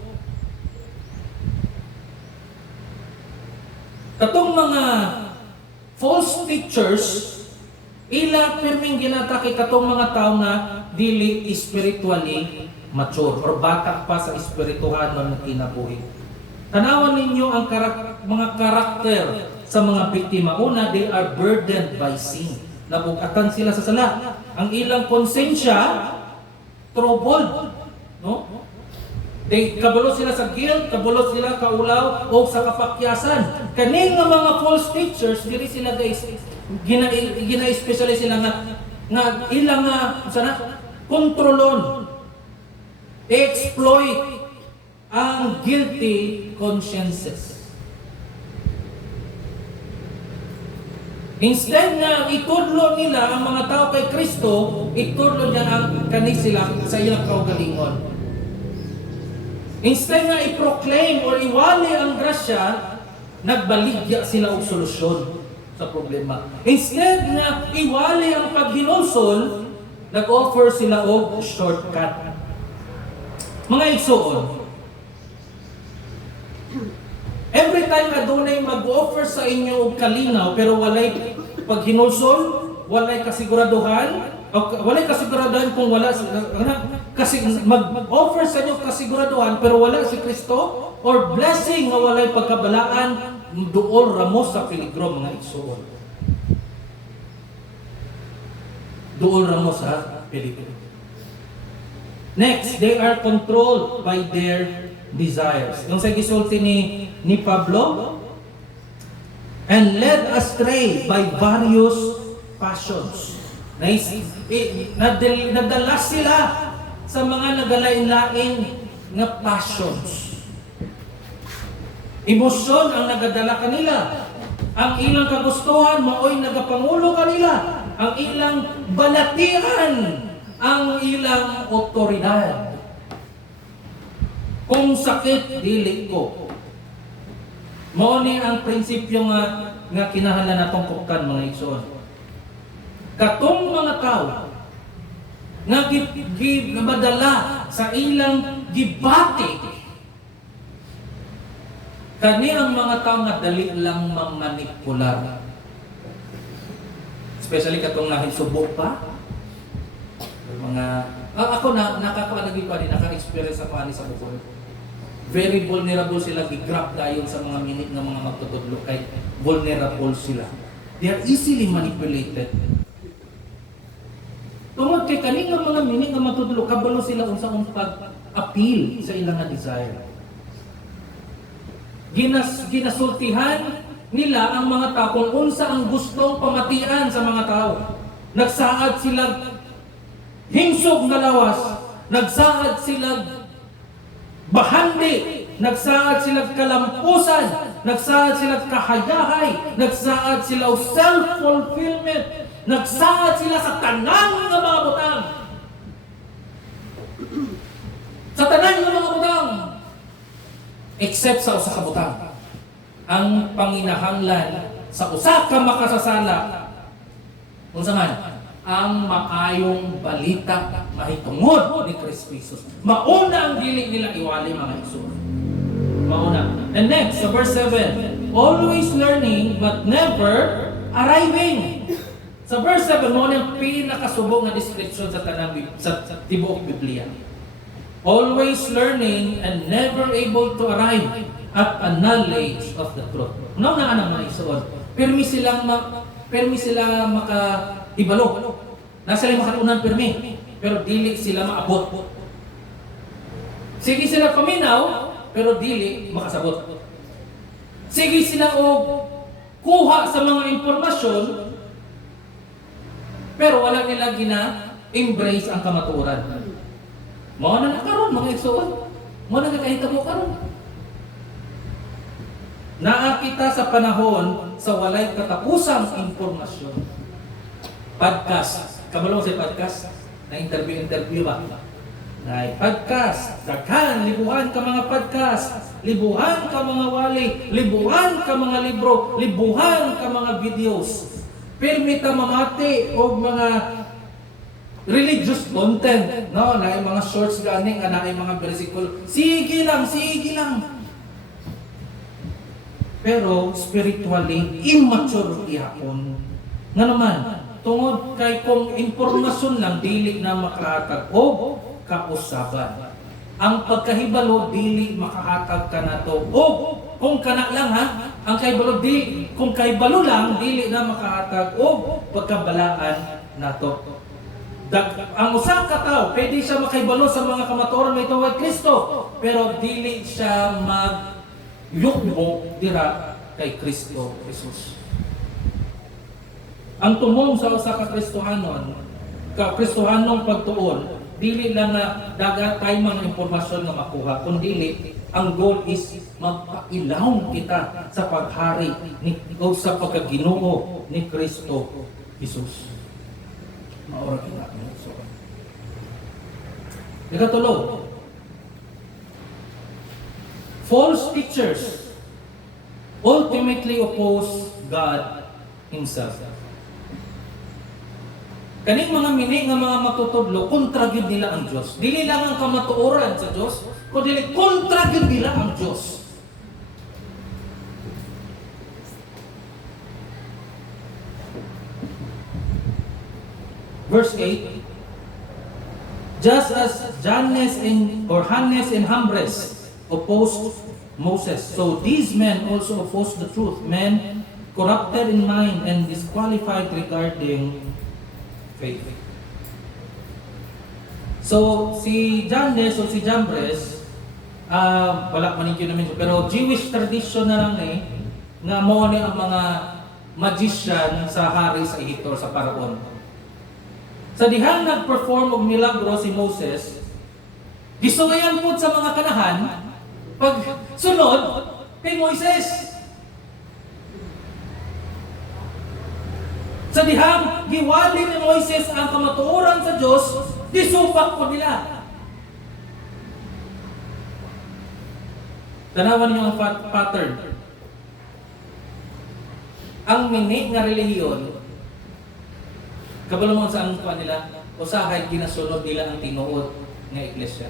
Katong mga false teachers, ila perming ginatake katong mga tao na dili spiritually mature or bata pa sa espirituhan ng kinabuhi. Tanawan ninyo ang mga karakter sa mga biktima. Una, they are burdened by sin. Nabugatan sila sa sala. Ang ilang konsensya, troubled. No? Kabulot sila sa guilt, kabulot sila kaulaw o sa kapakyasan. Kaning nga mga false teachers, diri sila guys, gina-specialize sila nga ilang kontrolon, exploit ang guilty consciences. Instead na itudlo nila ang mga tao kay Kristo, itudlo niya ang sila sa ilang kaugalingon. Instead na i-proclaim or iwali ang grasya, nagbaligya sila og solusyon sa problema. Instead na iwali ang paghinulsol, nag-offer sila og shortcut. Mga igsoon, every time na dunay mag-offer sa inyo og kalinaw pero walay paghinulsol, walay kasiguraduhan, walay kasiguraduhan kung wala kasi mag-offer sa inyo kasiguraduhan pero wala si Kristo or blessing nga walay pagkabalaan, duol ramos sa peligro mga igsoon. Duol ramos sa peligro. Next, they are controlled by their desires. Yung sa gisulti ni Pablo, and led astray by various passions. Nadala sila sa mga nagalain-lain nga passions. Emosyon ang nagadala kanila. Ang ilang kagustuhan maoy nagapangulo kanila. Ang ilang balatian ang ilang otoridad. Kung sakit, dili ko. Mao ni ang prinsipyo nga kinahanglan natong puktan mga igsoon. Katong mga tao nga gibadala sa ilang gibati, kani ang mga tao nga dali lang mamanipular. Especially katong nahisubok pa. Mga ako nakakapanagin pa din, naka-experience ako ani sa bukol. Very vulnerable sila, gigrab dayon sa mga minute ng mga magtutudlo kay vulnerable sila. They are easily manipulated. Tungod kay kaning mga minute nga magtutudlo, kabalo sila unsang pag-appeal sa ilang desire. Ginasultihan nila ang mga tao kung unsa ang gustong pamatian sa mga tao. Nagsaad sila hingsog na lawas, nagsaad sila bahandi, nagsaad sila kalampusan, nagsaad sila kahayahay, nagsaad sila self-fulfillment, nagsaad sila sa tanan ng mga butang. Sa tanan ng mga butang. Except sa usa ka butang. Ang panginahanglan sa usa ka makasasala, unsa man? Ang maayong balita mahitungod ni Kristo Jesus. Mauna ang dili nila iwali mga igsoon. Mauna. And next, sa verse 7, always learning but never arriving. Sa verse 7, mauna ang pinakasubok na description sa tibuok Biblia. Always learning and never able to arrive at a knowledge of the truth. Nauna ang mga igsoon. Permi sila maka-ibalo. Nasa lima katunan permi, pero dili sila maabot. Sige sila paminaw, pero dili makasabot. Sige sila og kuha sa mga impormasyon, pero wala nila gina-embrace ang kamatuoran. Mao na nakaroon mga igsoon. Mao na nakahitabo karon. Naakita sa panahon sa walay katapusang impormasyon. Podcast. Kabalong sa podcast na interview ba? na podcast, daghan, libuhan ka mga podcast, libuhan ka mga wali, libuhan ka mga libro, libuhan ka mga videos. Pirmi ta mamati o mga religious content, no? Na mga shorts gani nga na mga bersikulo. Sige lang, sige lang. Pero spiritually immature ihapon. Nga naman, tungod kay kung impormasyon lang dili na makahatag og kausaban. Ang pagkahibalo dili makahatag ka na to. O kung kana lang ha, ang kahibalo dili, kung kahibalo lang dili na makahatag og pagkabalaan na to. Ang usang ka tao, pwede siya makahibalo sa mga kamatuoran may tawag Kristo, pero dili siya magyugmo dira kay Kristo Jesus. Ang tumong sa usa ka Kristohanong pagtuon, dili lang na dagat tayo mga impormasyon nga makuha, kundi ang goal is magpailaw kita sa paghari o sa pagkaginoo ni Kristo Jesus. Maura kita. Ikatulo, false teachers ultimately oppose God Himself. Kaning mga mini nga mga matutudlo, kontra gyud nila ang Dios. Dili lang ang kamatuoran sa Dios, kundi kontra gyud nila ang Dios. Verse 8, just as Jannes and Jambres opposed Moses, so these men also opposed the truth, men corrupted in mind and disqualified regarding faith. So, si Jannes o si Jambres, wala man yung namin, pero Jewish tradition na lang nga mo ni ang mga magician sa hari sa Egypto, sa Paraon. Sa dihang nag-perform og milagro si Moses, gisugayan po sa mga kanahan, pag sunod kay Moises. Sa dihang giwali ni Moises ang kamatuoran sa Diyos, disupak po nila. Tanawan niyo ang pattern. Ang mini nga relihiyon, kabalo mo sa ang nila, usahay ginasunod nila ang tinuod nga iglesia.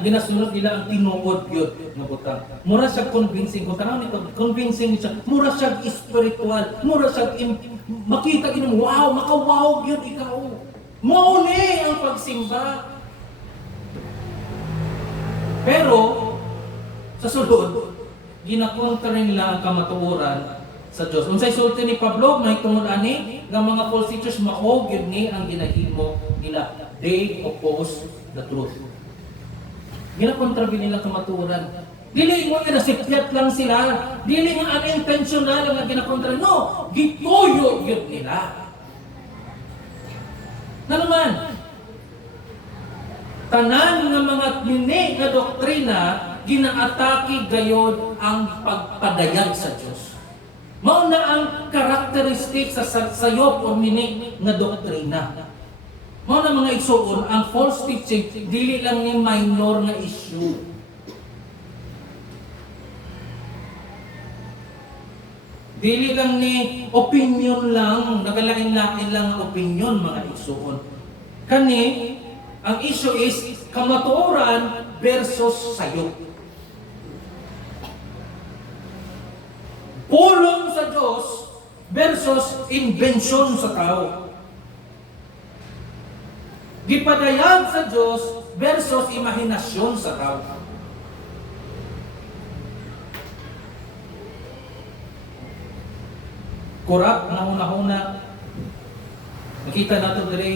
Ginasunod nila ang tinuod yun nga butang. Mura siya convincing, kung tanaw nito, convincing siya, mura siya spiritual, mura siya makita ginong, wow, makawaw yun ikaw. Mauni ang pagsimba. Pero, sa sulod, ginakontra nila ang kamatuoran sa Diyos. Unsay sulti ni Pablo, may tungod ani, nga mga false teachers, maog yun ni ang ginahimo nila. They oppose the truth. Ginakontrabi nila kamatuoran. Dili mo nga nasipyat lang sila. Dili nga unintentional nga ginakontra. No, gituyo yun nila. Na naman, tanan nga mga mini nga doktrina, ginaatake gayod ang pagpadayag sa Diyos. Mao na ang karakteristik sa sayop o mini nga doktrina. Mao na mga igsuon, ang false teaching dili lang ni minor nga issue. Dili lang ni opinion lang, nagalain-lain lang ang opinion mga igsuon. Kani ang issue is kamatuoran versus sayop. Pulong sa Diyos versus invention sa tao. Gipadayag sa Diyos versus imahinasyon sa tao. Corrupt na una-una. Nakita natin diri,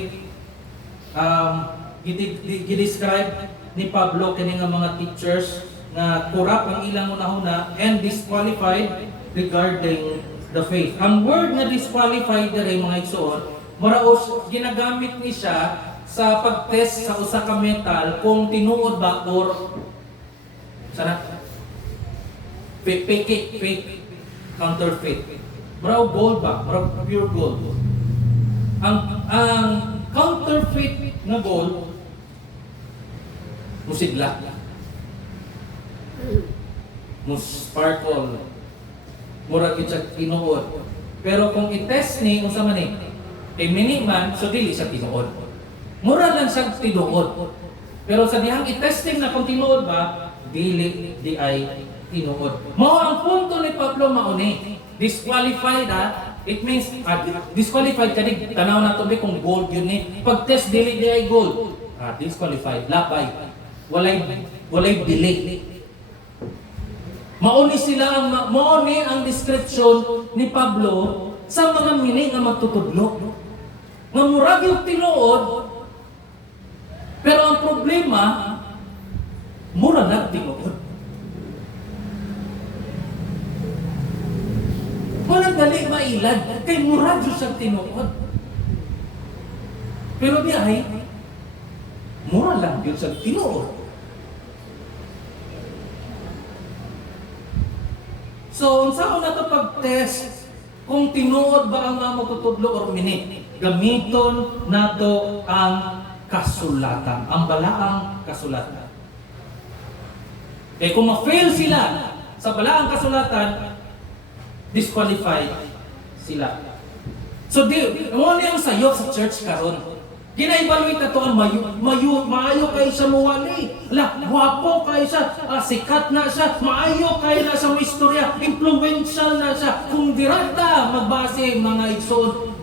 gidescribe ni Pablo kini nga mga teachers na corrupt ang ilang una-una and disqualified regarding the faith. Ang word na disqualified diri mga igsoon, maraos ginagamit ni siya sa pag-test sa usa ka metal kung tinuod ba or sana fake counterfeit. Maraw gold ba? Maraw pure gold. ang counterfeit na gold musigla, sparkle, mura gid siya tinuod. Pero kung i-test ni unsa man ni, mini man, so dili siya tinuod. Mura lang siya tinuod. Pero sa dihang i-testing na kung tinuod ba, dili di ay tinuod. Mao ang punto ni Pablo mauni. Disqualified it means disqualified kani tanaw na to kung gold yun ni. Pag test dili di ay gold. Disqualified, labay. Walay bili. Mauni sila mauni ang description ni Pablo sa mga mini nga magtutudlo. Nga murag yung tinuod, pero ang problema, mura na tinuod. Walang dali mailad, kay murag yung siyang tinuod. Pero di ay, mura lang yun siyang tinuod. So, saan na ito pag-test kung tinuod ba ang mga magtutudlo or mini? Gamiton nato ang kasulatan, ang balaang kasulatan. Kung ma-fail sila sa balaang kasulatan, disqualified sila. So, ano yung sayo sa church karon? Gina-evaluate na ito ang maayo kayo sa muwali. Guwapo kayo siya, sikat na siya, maayo kayo na sa istorya, influential na siya. Kung dirata magbase mga igsoon,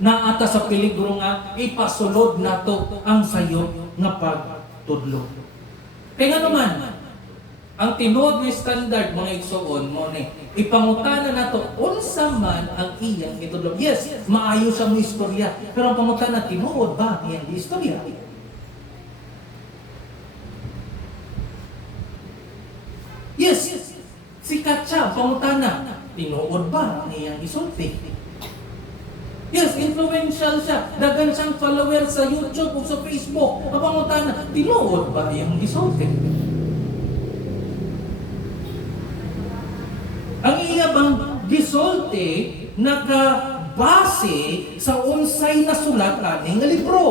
naata sa peligro nga, ipasulod na to ang sayo nga pagtudlo. Kaya nga naman, ang tinuod nga standard mga igsoon mo ni ipangutana nato unsa man ang iyang itudlo. Yes, maayo sa mo istorya, pero ang pangutana tinuod ba iyang istorya? Yes, sikat siya, pangutana tinuod ba iyang isulti? Yes, influential siya, dagan siyang follower sa YouTube o sa Facebook. Ang pangutana tinuod ba iyang isulti? Ang iya bang gisulti nakabase sa unsay nasulat aning nga libro.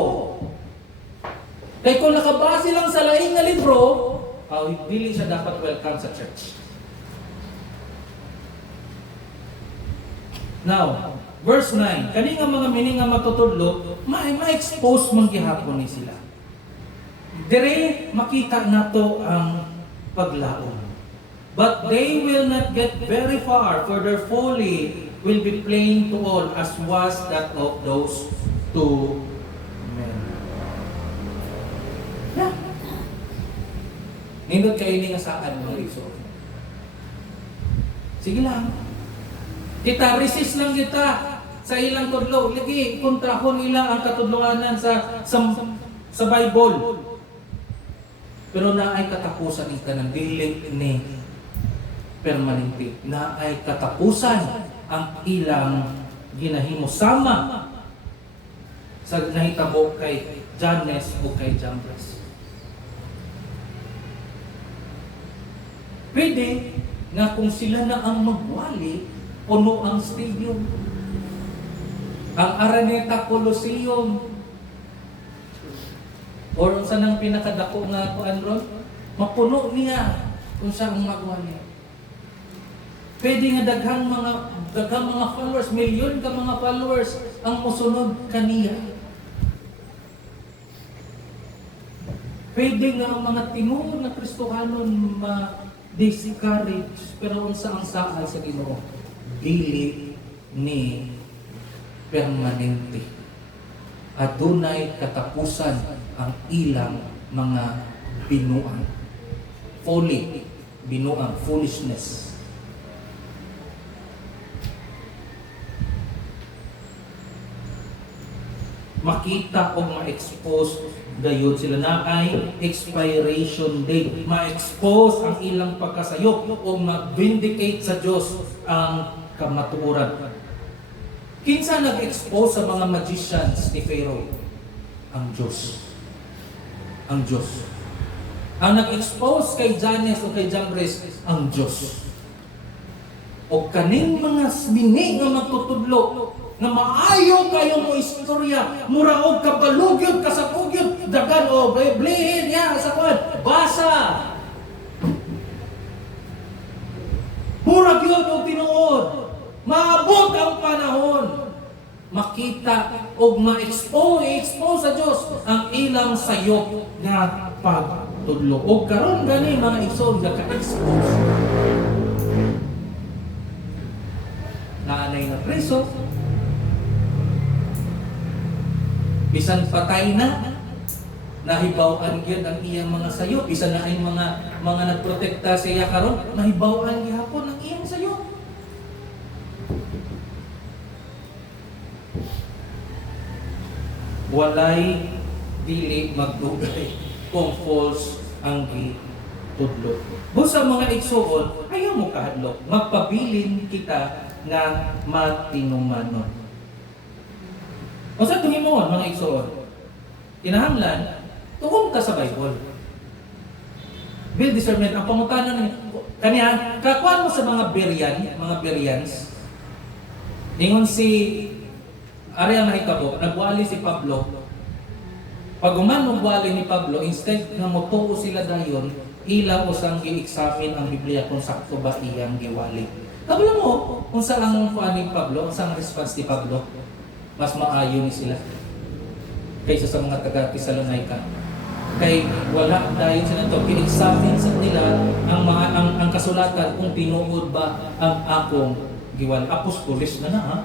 Kaya kung nakabase lang sa laing nga libro, dili siya dapat welcome sa church. Now, verse 9, kani nga mga mini nga matutudlo, ma-expose man gihapon ni sila. Dire makita nato ang paglaom. But they will not get very far, for their folly will be plain to all, as was that of those two men. Yeah. Nindot kayo ni nga saan mga iso. Sige lang. Kita, resist lang kita sa ilang tudlo. Lagi, kontrahon nila ang katudloanan sa Bible. Pero naay katapusan ng kanang dili ni permanente, na ay katapusan ang ilang ginahimo sama sa nahitabo kay Jannes o kay Jambres. Pwede na kung sila na ang magwali, puno ang stadium, ang Araneta Coliseum, or saan ang pinakadako nga kuan ron, mapuno niya kung siya ang magwali. Pwede nga daghang mga followers, milyon ka mga followers ang musunod kaniya. Pwede nga ang mga tinuod na Kristohanon ma-discourage, pero unsa ang saal sa Ginoo? Dili ni permanente. Adunay katapusan ang ilang mga binuang. Folly, binuang, foolishness. Makita o ma-expose gayud sila na ay expiration date. Ma-expose ang ilang pagkasayop o mag-vindicate sa Diyos ang kamatuoran. Kinsa nag-expose sa mga magicians ni Pharaoh? Ang Diyos. Ang Diyos. Ang nag-expose kay Jannes o kay Jambres, ang Diyos. O kaning mga bini nga magtutudlo nga maayo kayo mo istorya, mura og kabalugyod, kasakugyod, dagan o blihin ya sa kwan, basa. Mura gyud og tinuod. Maabot ang panahon. Makita o ma-expose sa Diyos ang ilang sayop nga pagtudlo. O karon gani mga igsoon nga ka-expose. Naanay na preso, bisan patay na, nahibawan gyud ang iyang mga sayop. Bisan na ay mga nagprotekta sa iya karon, nahibawan gyapon ang iyang sayop. Walay dili magdugay kung false ang gitudlo. Busa mga igsoon, ayaw mo kahadlok, magpabilin kita nga matinumanon. O sa tungin mo mga igsoon, kinahanglan, tugon ka sa Bible. Build discernment. Ang pangutanan kaniya, kakuan mo sa mga Bereans. Ingon si Ari ang nakikabo, nagwali si Pablo. Pag nagwali ni Pablo, instead na motuo sila dayon, ilaw usang i-examine ang Biblia kung sakto ba iyang giwali. Kabalo mo, kung saan ang kuan ni Pablo, kung saan ang response ni Pablo, mas maayo ni sila kaysa sa mga taga-Thessalonica. Kay wala dayon sila to, i-examine sa nila ang kasulatan kung tinuod ba ang akong giwali. Apostolis na ha?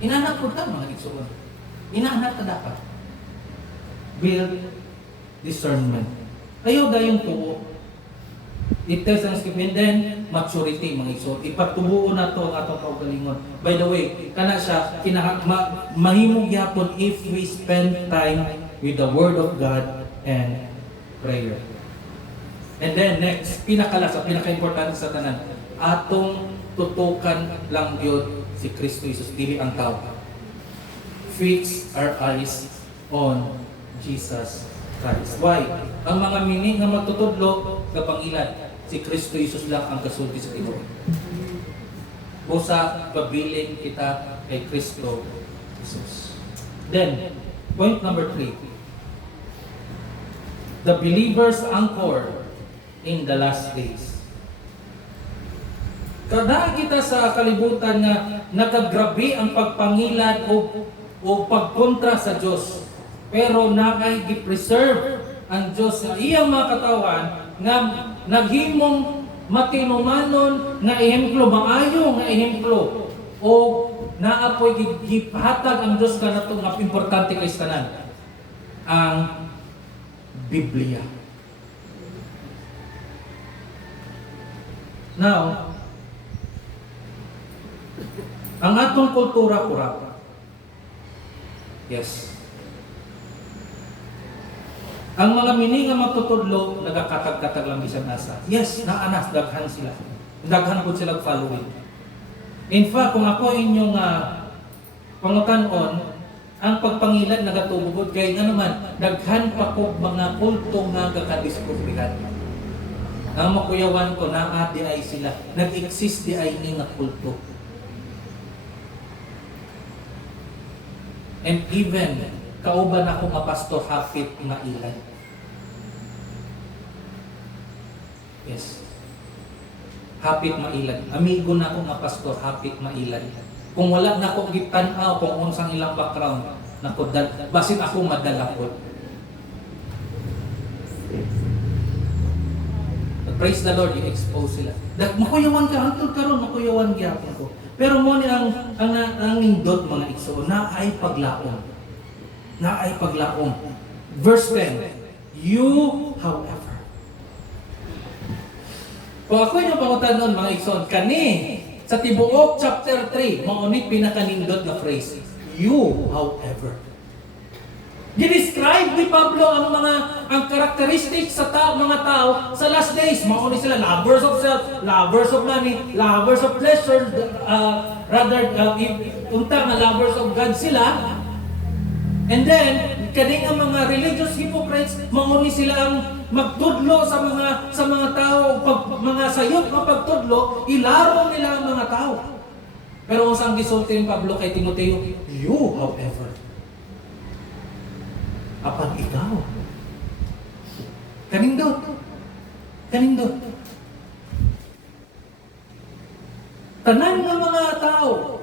Inanak ko ta mga igsoon. Inanak ka dapat. Build discernment. Ayaw dayong tuo. It-test ang skipin then maturity mga igsoon. Ipatubuo na to ang atong kaugalingon. By the way, kana siya mahimong gyapon if we spend time with the Word of God and prayer. And then next, pinaka-importante sa tanan, atong tutukan lang yun si Kristo Jesus, dili ang tao. Fix our eyes on Jesus Christ. Why? Ang mga mini nga matutudlo kapangilan, si Kristo Jesus lang ang kasulti sa Ginoo. Busa pabilin kita kay Kristo Jesus. Then, point number 3. The believer's anchor in the last days. Kada kita sa kalibutan nga nakagrabe ang pagpangilan o pagkontra sa Diyos. Pero nakay gi-preserve ang Diyos sa iyang mga katawan nga naghimong matinumanon nga ehemplo, maayo nga ehemplo o naapoy gihatag ang Diyos kanato nga importante kay tanan, ang Biblia. Now, ang atong kultura kurap. Yes. Ang mga mini nga matutudlo nagakatag-katag lang bisan asa. Yes, naanas daghan sila. Daghan pud sila following. In fact, kung ako inyong pangutan-on, ang pagpangilan nagatubod kay nga naman daghan pa ko mga kulto nga kakadiskubrihan. Ang makuyawan ko naa di ay sila. Nag-exist di ay ni nga kulto. And even, kauban ako nga pastor hapit nga ilay. Yes. Hapit mailay. Amigo na ako nga pastor hapit mailay. Kung wala na ako gitan-aw kung unsang ilang background, nako basin ako madalapot. Praise the Lord, i-expose sila. Makuyawan ka, hantod karon makuyawan gyapon ko. Pero mo ni ang nindot mga igsoon na ay paglaom. Na ay paglaom. Verse 10. You, however. Kung ako yung pangutan nun mga igsoon, kani sa tibuok chapter 3, maunit pinakanindot na phrase. You, however. Dinescribe ni Pablo ang characteristics sa mga tao sa last days. Mauni sila lovers of self, lovers of money, lovers of pleasure, unta nga lovers of God sila. And then kaning ang mga religious hypocrites, mauni sila ang magtudlo sa mga tao, mga sayop nga pagtudlo, ilaro nila ang mga tao. Pero usang gisulti ni Pablo kay Timoteo, you, however, apan ikaw, kanindot, kanindot. Tanan ng mga tao,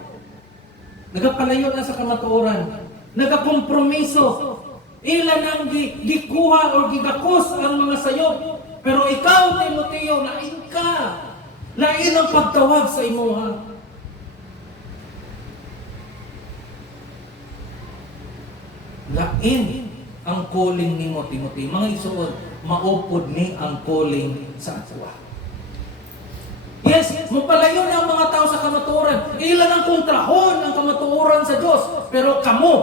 nagapalayo na sa kamatuoran, nagakompromiso, ilan ang gikuha o gigakos ang mga sayop. Pero ikaw, Timoteo, lain ka. Lain ang pagtawag sa imuha. Lain ang calling ni mo, Timoteo. Mga isuod, maupod ni ang calling sa atwa. Yes, magpalayo na ang mga tao sa kamatuoran. Ilan ang kontrahon ang kamatuoran sa Diyos. Pero kamo,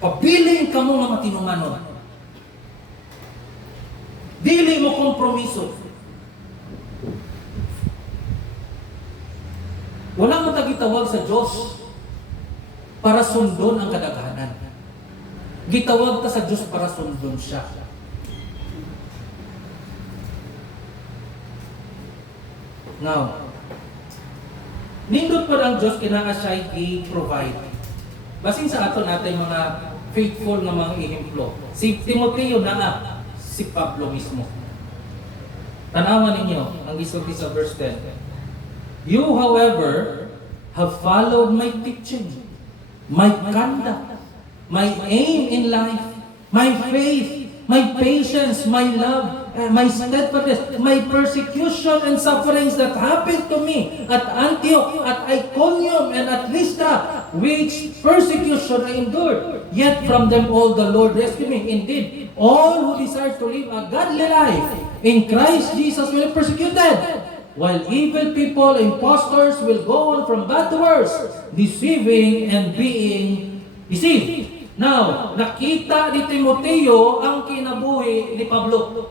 pabiling kamo nga matinunganon. Dili mo kompromiso. Walang matagitawag sa Diyos para sundon ang kadaghanan. Gitawag ta sa Diyos para sundon siya. Now, nindot pa ang Diyos kinanga siya i-provide. Basin sa ato natin mga faithful na mga ihemplo. Si Timoteo na nga, si Pablo mismo. Tanawan ninyo, ang isulti sa verse 10. You, however, have followed my teaching, my conduct, my aim in life, my faith, my patience, my love, my steadfastness, my persecution and sufferings that happened to me at Antioch, at Iconium, and at Lystra, which persecution I endured. Yet from them all the Lord rescued me. Indeed, all who desire to live a godly life in Christ Jesus will be persecuted, while evil people, impostors, will go on from bad to worse, deceiving and being deceived. Now, nakita ni Timoteo ang kinabuhi ni Pablo.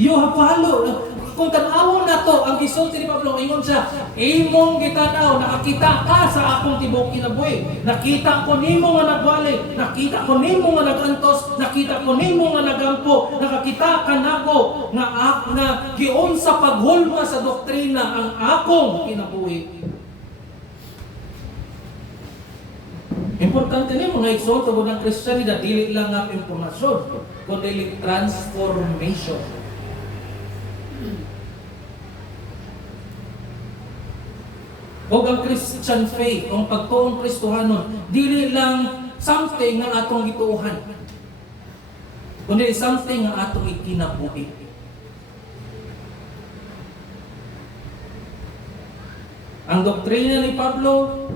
You have followed. Kung tanawon na to, ang gisulti ni Pablo, ingon siya, imong gitanaw, nakakita ka sa akong tibok kinabuhi. Nakita ko nimo nga nagwali, nakita ko nimo nga nagantos, nakita ko nimo nga nagampo, nakakita ka nako nga giun sa paghulma sa doktrina ang akong kinabuhi. Importante ni mga igsoon tungod ng Kristiyanidad, dili lang ang impormasyon, kundi transformation. O ang Christian faith, ang pagtuong Kristohanon, dili lang something nga atong gituuhan, kundi something nga atong ikinabuhi. Ang doktrina ni Pablo,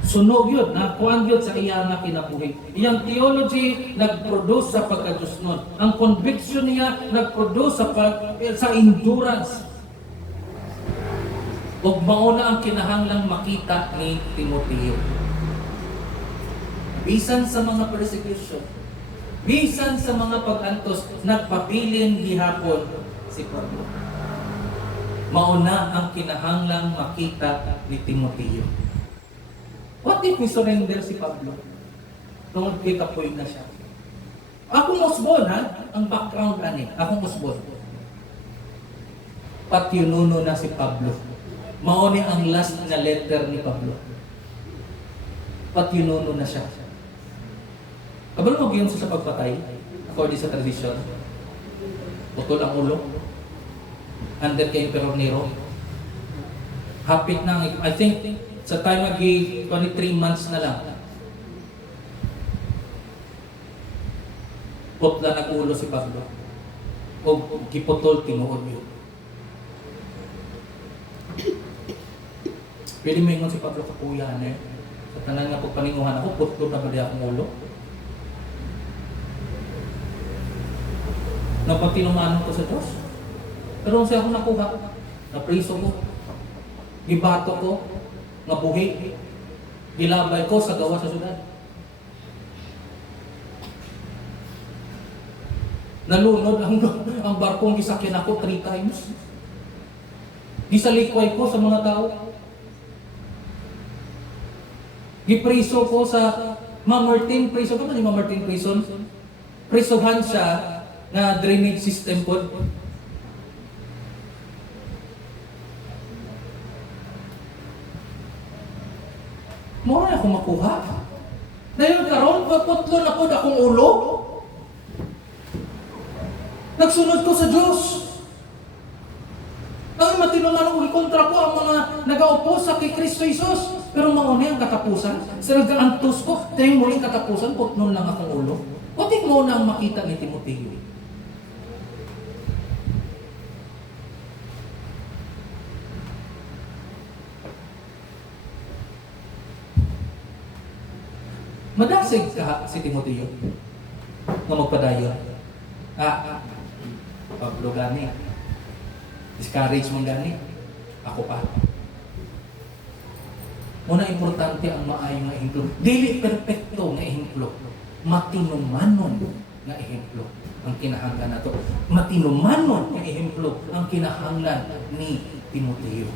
sunog yun, nakuhan yun sa iya na kinabuhi. Iyang theology nag-produce sa pagka-Diyos nun. Ang conviction niya nag-produce sa endurance. O mauna ang kinahanglang makita ni Timoteo. Bisan sa mga persecution, bisan sa mga pag-antos, nagpabilin gihapon si Pablo. Mauna ang kinahanglang makita ni Timoteo. What if we surrender si Pablo? Tungod kay kapoy na siya. Akong usbon, ha? Ang background ani, akong usbon. Patinuno na si Pablo. Mauni ang last na letter ni Pablo. Patinuno na siya. Kabalo mo giyon sa pagpatay, according sa tradition. Putol ang ulo. Under kay Emperor Nero. Hapit na, I think, sa time agi 23 months na lang. Putla nag-ulo si Pablo. O giputol tinuod yun. Pwede mo ingon si Pablo kapuya na eh. Sa tanan nga pagpaninguhan ako, putlo na ba di akong ulo? Napagtinumanon ko sa Diyos. Pero kung siya ako nakuha, napriso ko, gibato ko, nga buhi, gilabay ko sa gawa sa syudad. Nalunod ang barkong gisakyan ako 3 times. Gisalikway ko sa mga tao. Gipriso ko sa Mamartin Prison. Ano ni Mamartin Prison? Prisohan siya na drainage system po. mo na ako makuha. Dayon karon pagputlo na pud akong ulo. Nagsunod ko sa Dios. Ang matinuman ko kontra ko ang mga nagaupo sa kay Kristo Jesus. Pero mauna ang katapusan. Sa nag-antos ko, tayong muling katapusan, putnon lang akong ulo. Patik mo na ang makita ni Timoteo. Madasig ka si Timoteo na magpadayon. Pablo gani. Discourage mong gani. Ako pa. Muna importante ang maayong nga ehemplo. Dili perfecto nga ehemplo. Matinumanon nga ehemplo ang kinahanglan nato. Matinumanon nga ehemplo ang kinahanglan ni Timoteo.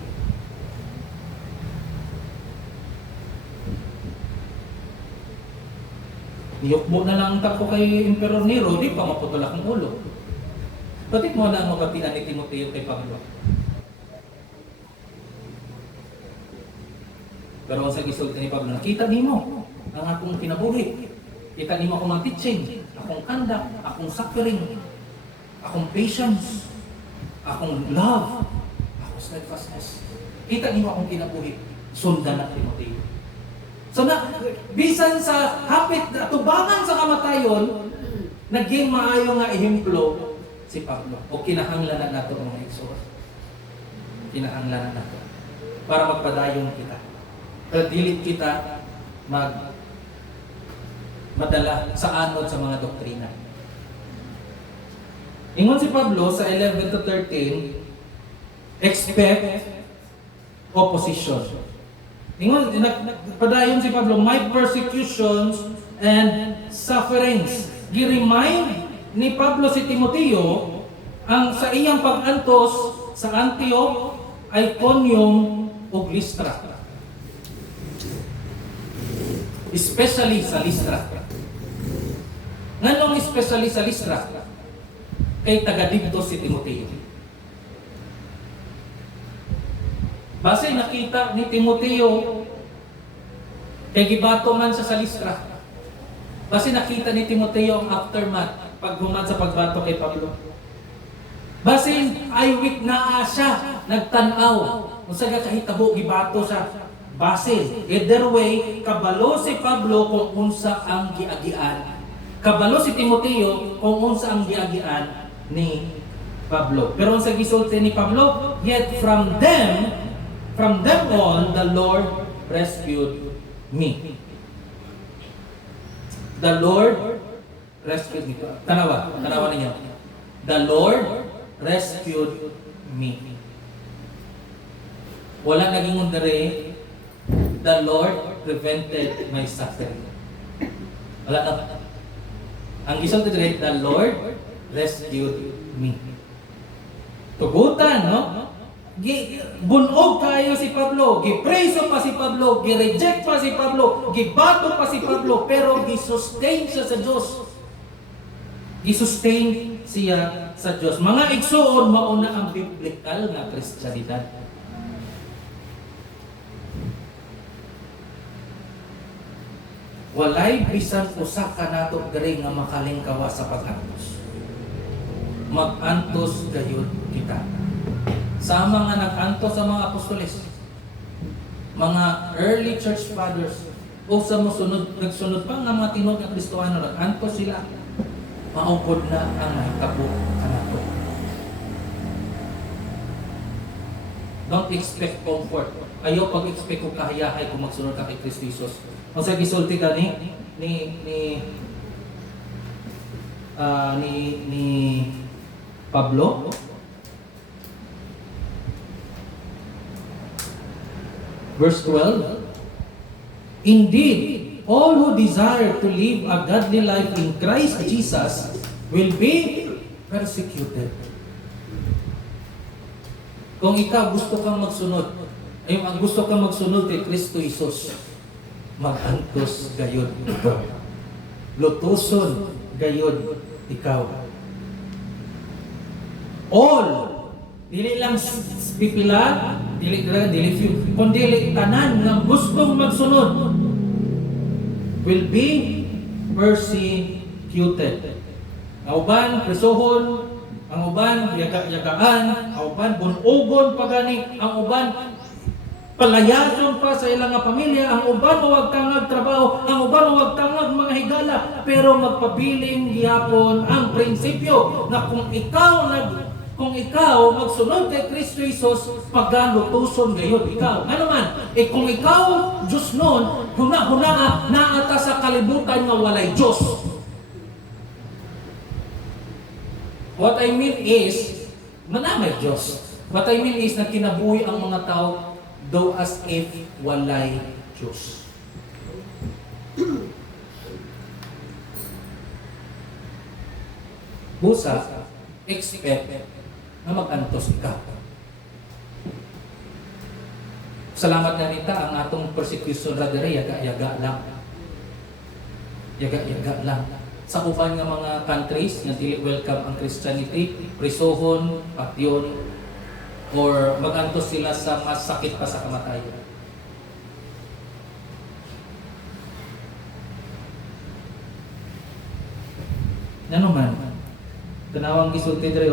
Niyukbo na lang tako kay Emperor Nero, di pa maputol akong ulo. Batik mo na ang mabatian ni Timoteo kay Pablo. Pero sa gisulti ni Pablo, nakita nimo ang akong kinabuhi. Kita nimo akong teaching, akong conduct, akong suffering, akong patience, akong love, akong steadfastness. Kita nimo akong kinabuhi. Sundan na Timoteo. So na, bisan sa hapit na tubangan sa kamatayon, naging maayo nga ehemplo si Pablo. O kinahanglan na nato mga igsoon. Kinahanglan na nato. Para magpadayon kita. Pero dilit kita madala sa anod sa mga doktrina. Ingon si Pablo sa 11 to 13, expect opposition. Ingon, nagpadayon si Pablo, my persecutions and sufferings. Gi-remind ni Pablo si Timoteo ang sa iyang pag-antos sa Antioch, Iconium ug Lystra. Especially sa Lystra. Nganong especially sa Lystra? Kay taga didto si Timoteo. Base nakita ni Timoteo kay gibato man sa Lystra. Base nakita ni Timoteo ang aftermath paghuman sa pagbato kay Pablo. Base eyewitness siya, nagtanaw. Unsa ga kahitabo gibato sa base. Either way, kabalo si Pablo kung unsa ang giagian. Kabalo si Timoteo kung unsa ang giagian ni Pablo. Pero unsa gisulti ni Pablo? Yet from them on, the Lord rescued me. The Lord rescued me. Tanawa ninyo. The Lord rescued me. Wala naging undare, the Lord prevented my suffering. Wala na. Ang isang dire, the Lord rescued me. Tugutan, no? Bunog kayo si Pablo, gipreso pa si Pablo, gi-reject pa si Pablo, gibato pa si Pablo, pero gi-sustain siya sa Diyos. Gi-sustain siya sa Diyos. Mga igsoon, mauna ang biblical na Kristyanidad. Walay bisan usa ka nato diri nga makalingkawa sa pag-antos. Mag-antos gayud kita. Sama nga nag-antos sa mga apostoles, mga early church fathers, o sa nagsunod pa nga mga tinud nga Kristohano, nag-antos sila. Maupod na ang nahitabo kanato. Don't expect comfort. Ayaw pag-expect ko kahayahay kung magsunod ka kay Kristo Jesus. Kung sa gisulti ka ni Pablo, verse 12, indeed, all who desire to live a godly life in Christ Jesus will be persecuted. Kung ikaw gusto kang magsunod, ang gusto kang magsunod kay Kristo Jesus, mag-antos gayud ikaw. Lutuson gayud ikaw. All, dili lang pipila, dili few, kundi tanan nga gustong magsunod musunod will be persecuted. Ang uban, presohon, ang uban, yagaan, ang uban, bunugon pa gani, ang uban, palayason pa sa ilang nga pamilya, ang uban huwag tangag trabaho, ang uban huwag tangag mga higala, pero magpabiling gihapon ang prinsipyo na kung ikaw magsunod kay Kristo Jesus, pagalutuson gayon ikaw. Ano man, kung ikaw Diyos noon, huna-huna naata sa kalibutan nga walay Diyos. What I mean is, manamay Diyos. What I mean is, nagkinabuhi ang mga tao though as if walay Diyos. Busa, expect na mag-antos ka. Salamat na nita ang atong persecution radere, yaga-yaga lang. Yaga-yaga lang. Sa uban nga mga countries nga dili welcome ang Christianity, prisohon, patyon, or mag-antos sila sa mas sakit pa sa kamatayan. Ano man? Tanawang gisulti diri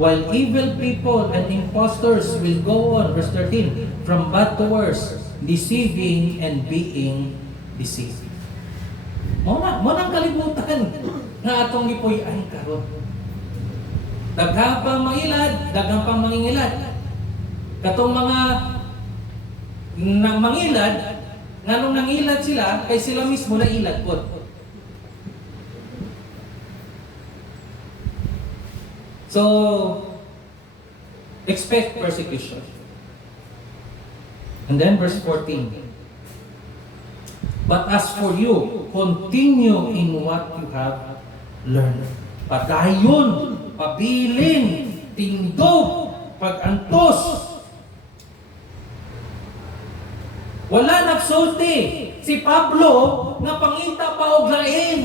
while evil people and impostors will go on, verse 13, from bad to worse, deceiving and being deceived. Mo nang kalibutan nga atong gipuy-an karon. Daghang pang mangilad, daghang pang mangingilad. Katong mga nang mangilad, nganong nangilad sila kay sila mismo na ilad pod. So, expect persecution. And then verse 14. But as for you, continue in what you have learned. Padayon, pabilin, tindog, pag-antos. Wala nagsulti si Pablo nga pangita pa og lain.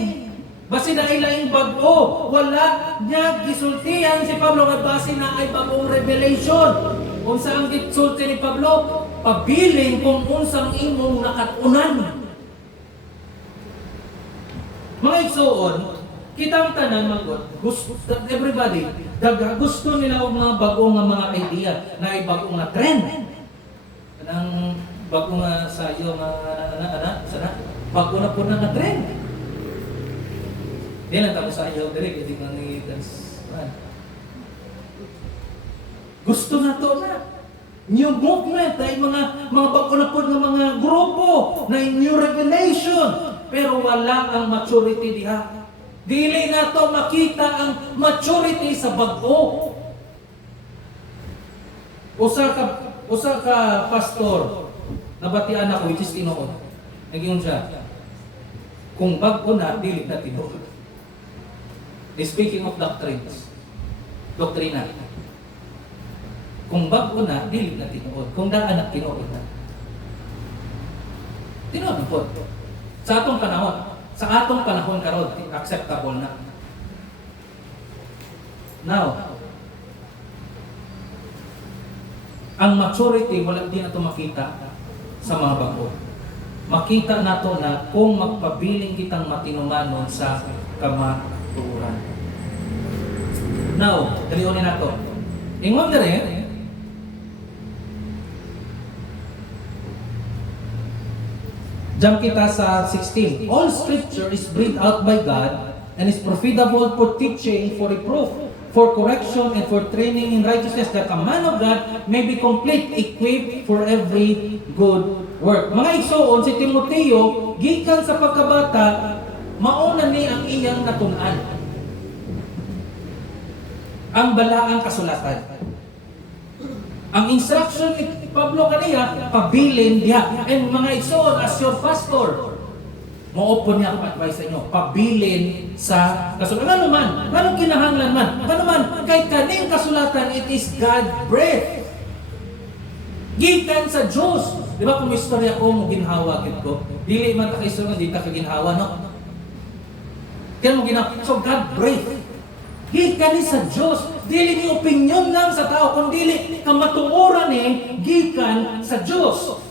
Basi na ilaing bago, wala niya gisultihan si Pablo nga basi na ay bagong revelation. Unsa ang gisulti ni Pablo? Pabilin kung unsang imong nakatunan. Mga igsoon, kitang tanan magod, everybody, gusto nila og mga bagong nga mga idea, na ay bagong nga trend. Kanang bagong nga sayo nga sana, bago na po na nga trend. Di lang tapos sa ayaw direct, hindi nga dance. Gusto na to na. New movement, ay mga bago na po ng mga grupo, na new revelation. Pero wala ang maturity diha. Dili na to makita ang maturity sa bago. Usa ka pastor, nabatian ako, which is tinuod. Nagyon siya, kung bago na, dili na tinuod. Speaking of doctrines, doktrina. Kung bago na, dili na tinuod. Kung daan na, tinuod na. Tinuod na po. Sa atong panahon karon, acceptable na. Now, ang maturity, wala din na ito makita sa mga bago. Makita na ito na kung magpabiling kitang matinumanon sa kamaturan. Now, daliunin na ito. Ingon na rin, jump kita sa 16. All scripture is breathed out by God and is profitable for teaching, for reproof, for correction, and for training in righteousness, that a man of God may be complete, equipped for every good work. Mga igsoon, si Timoteo, gikan sa pagkabata, mauna ni ang iyang natunan. Ang balaang kasulatan. Ang instruction ni Pablo kaniya, pabilin diha. And mga igsoon, as your pastor, mo-open niya ang advice sa inyo, pabilin sa kasulatan. Ano man, anong kinahanglan man, ano man, kay kaning kasulatan, it is God-breathed. Gikan sa Diyos. Di ba kung istorya ko, mo ginhawa, ko, dili man ta kaistorya, di ta kaginhawa, no? Kaya mo ginhawa, so God-breathed. Gikan ni sa Diyos, dili ni opinion lang sa tao, kundi dili kamatuoran ni gikan sa Diyos.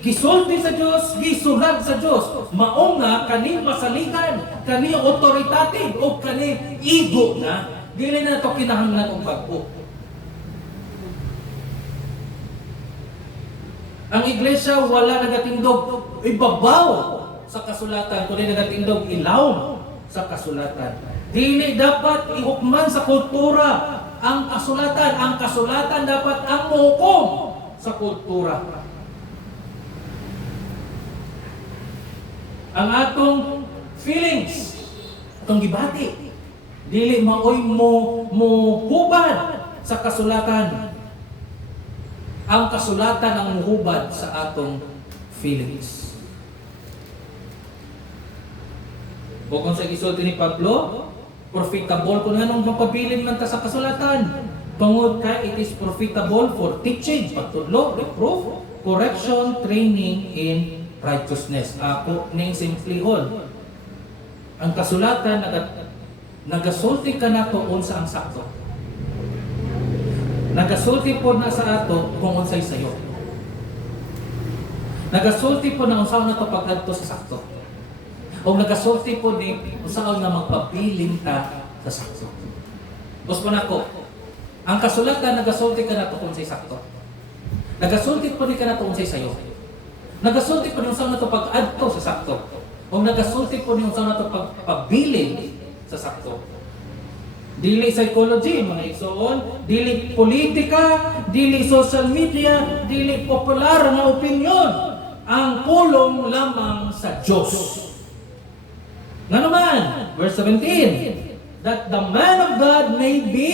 gisulti sa Dios, gisulag sa Dios. Mao nga kani masaligan, kani authoritative o kani ego na dili na to kinahanglan og bag-o. Ang iglesia wala nagatindog ibabaw sa kasulatan, kundi nagatindog ilaw sa kasulatan. Dili dapat ihukman sa kultura ang kasulatan. Ang kasulatan dapat ang muhukom sa kultura. Ang atong feelings, atong gibati, dili maoy mo hubad sa kasulatan. Ang kasulatan ang muhubad sa atong feelings. O kung sa gisulti ni Pablo, profitable kung anong mapabilin man ta sa kasulatan. Tungod ka, it is profitable for teaching, pagtudlo, reproof, correction, training in righteousness. Ako ning simplihon. Ang kasulatan nagasulti ka na tuon sa ang sakto. Nagasulti po na sa ato kung unsay sayo. Nagasulti po na unsaon na to pag-adto sa sakto. O nagasulti po ni unsaon nga magpabilin ta sa sakto. Gusto na ko. Ang kasulatan nagasulti ka na to kung unsay sakto. Nagasulti po ni ka na to unsay sayo. Nagasulti po ni unsaon na to pag-adto sa sakto. O nagasulti po ni unsaon na to pagpabilin sa sakto. Dili psychology, mga igsoon, dili politika, dili social media, dili popular nga opinion. Ang pulong lamang sa Diyos. Nga naman, verse 17, that the man of God may be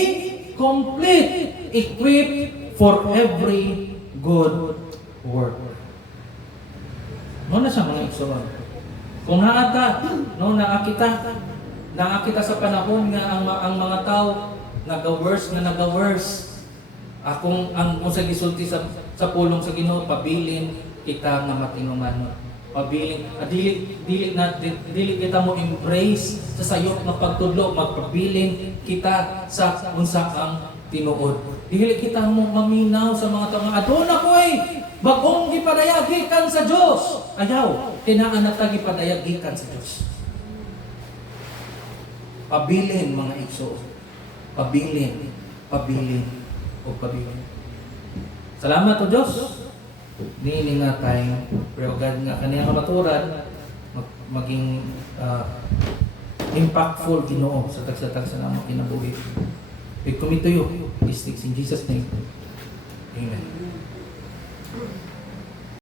complete, equipped for every good work. Ano na siya, mga igsoon? Kung naata, nakakita sa panahon nga ang mga tao nagaworse. Akong ang sa gisulti sa pulong sa Ginoo, pabilin kita nga matinuman. Pabilin dili kita mo embrace sa sayop nga pagtudlo, magpabilin kita sa unsa ang tinuod. Dili kita mo maminaw sa mga tao, aduna koy bagong gipadayagikan sa Dios. Ayaw, tinaan na ta gipadayagikan sa Dios. Pabilin, mga igsoon. Pabilin, o pabilin. Salamat o Diyos. Nini nga tayo, pero God nga kaniyang kamaturan, maging impactful Ginoo sa tagsatag sa namang kinabuhi. We commit to you these things in Jesus' name. Amen.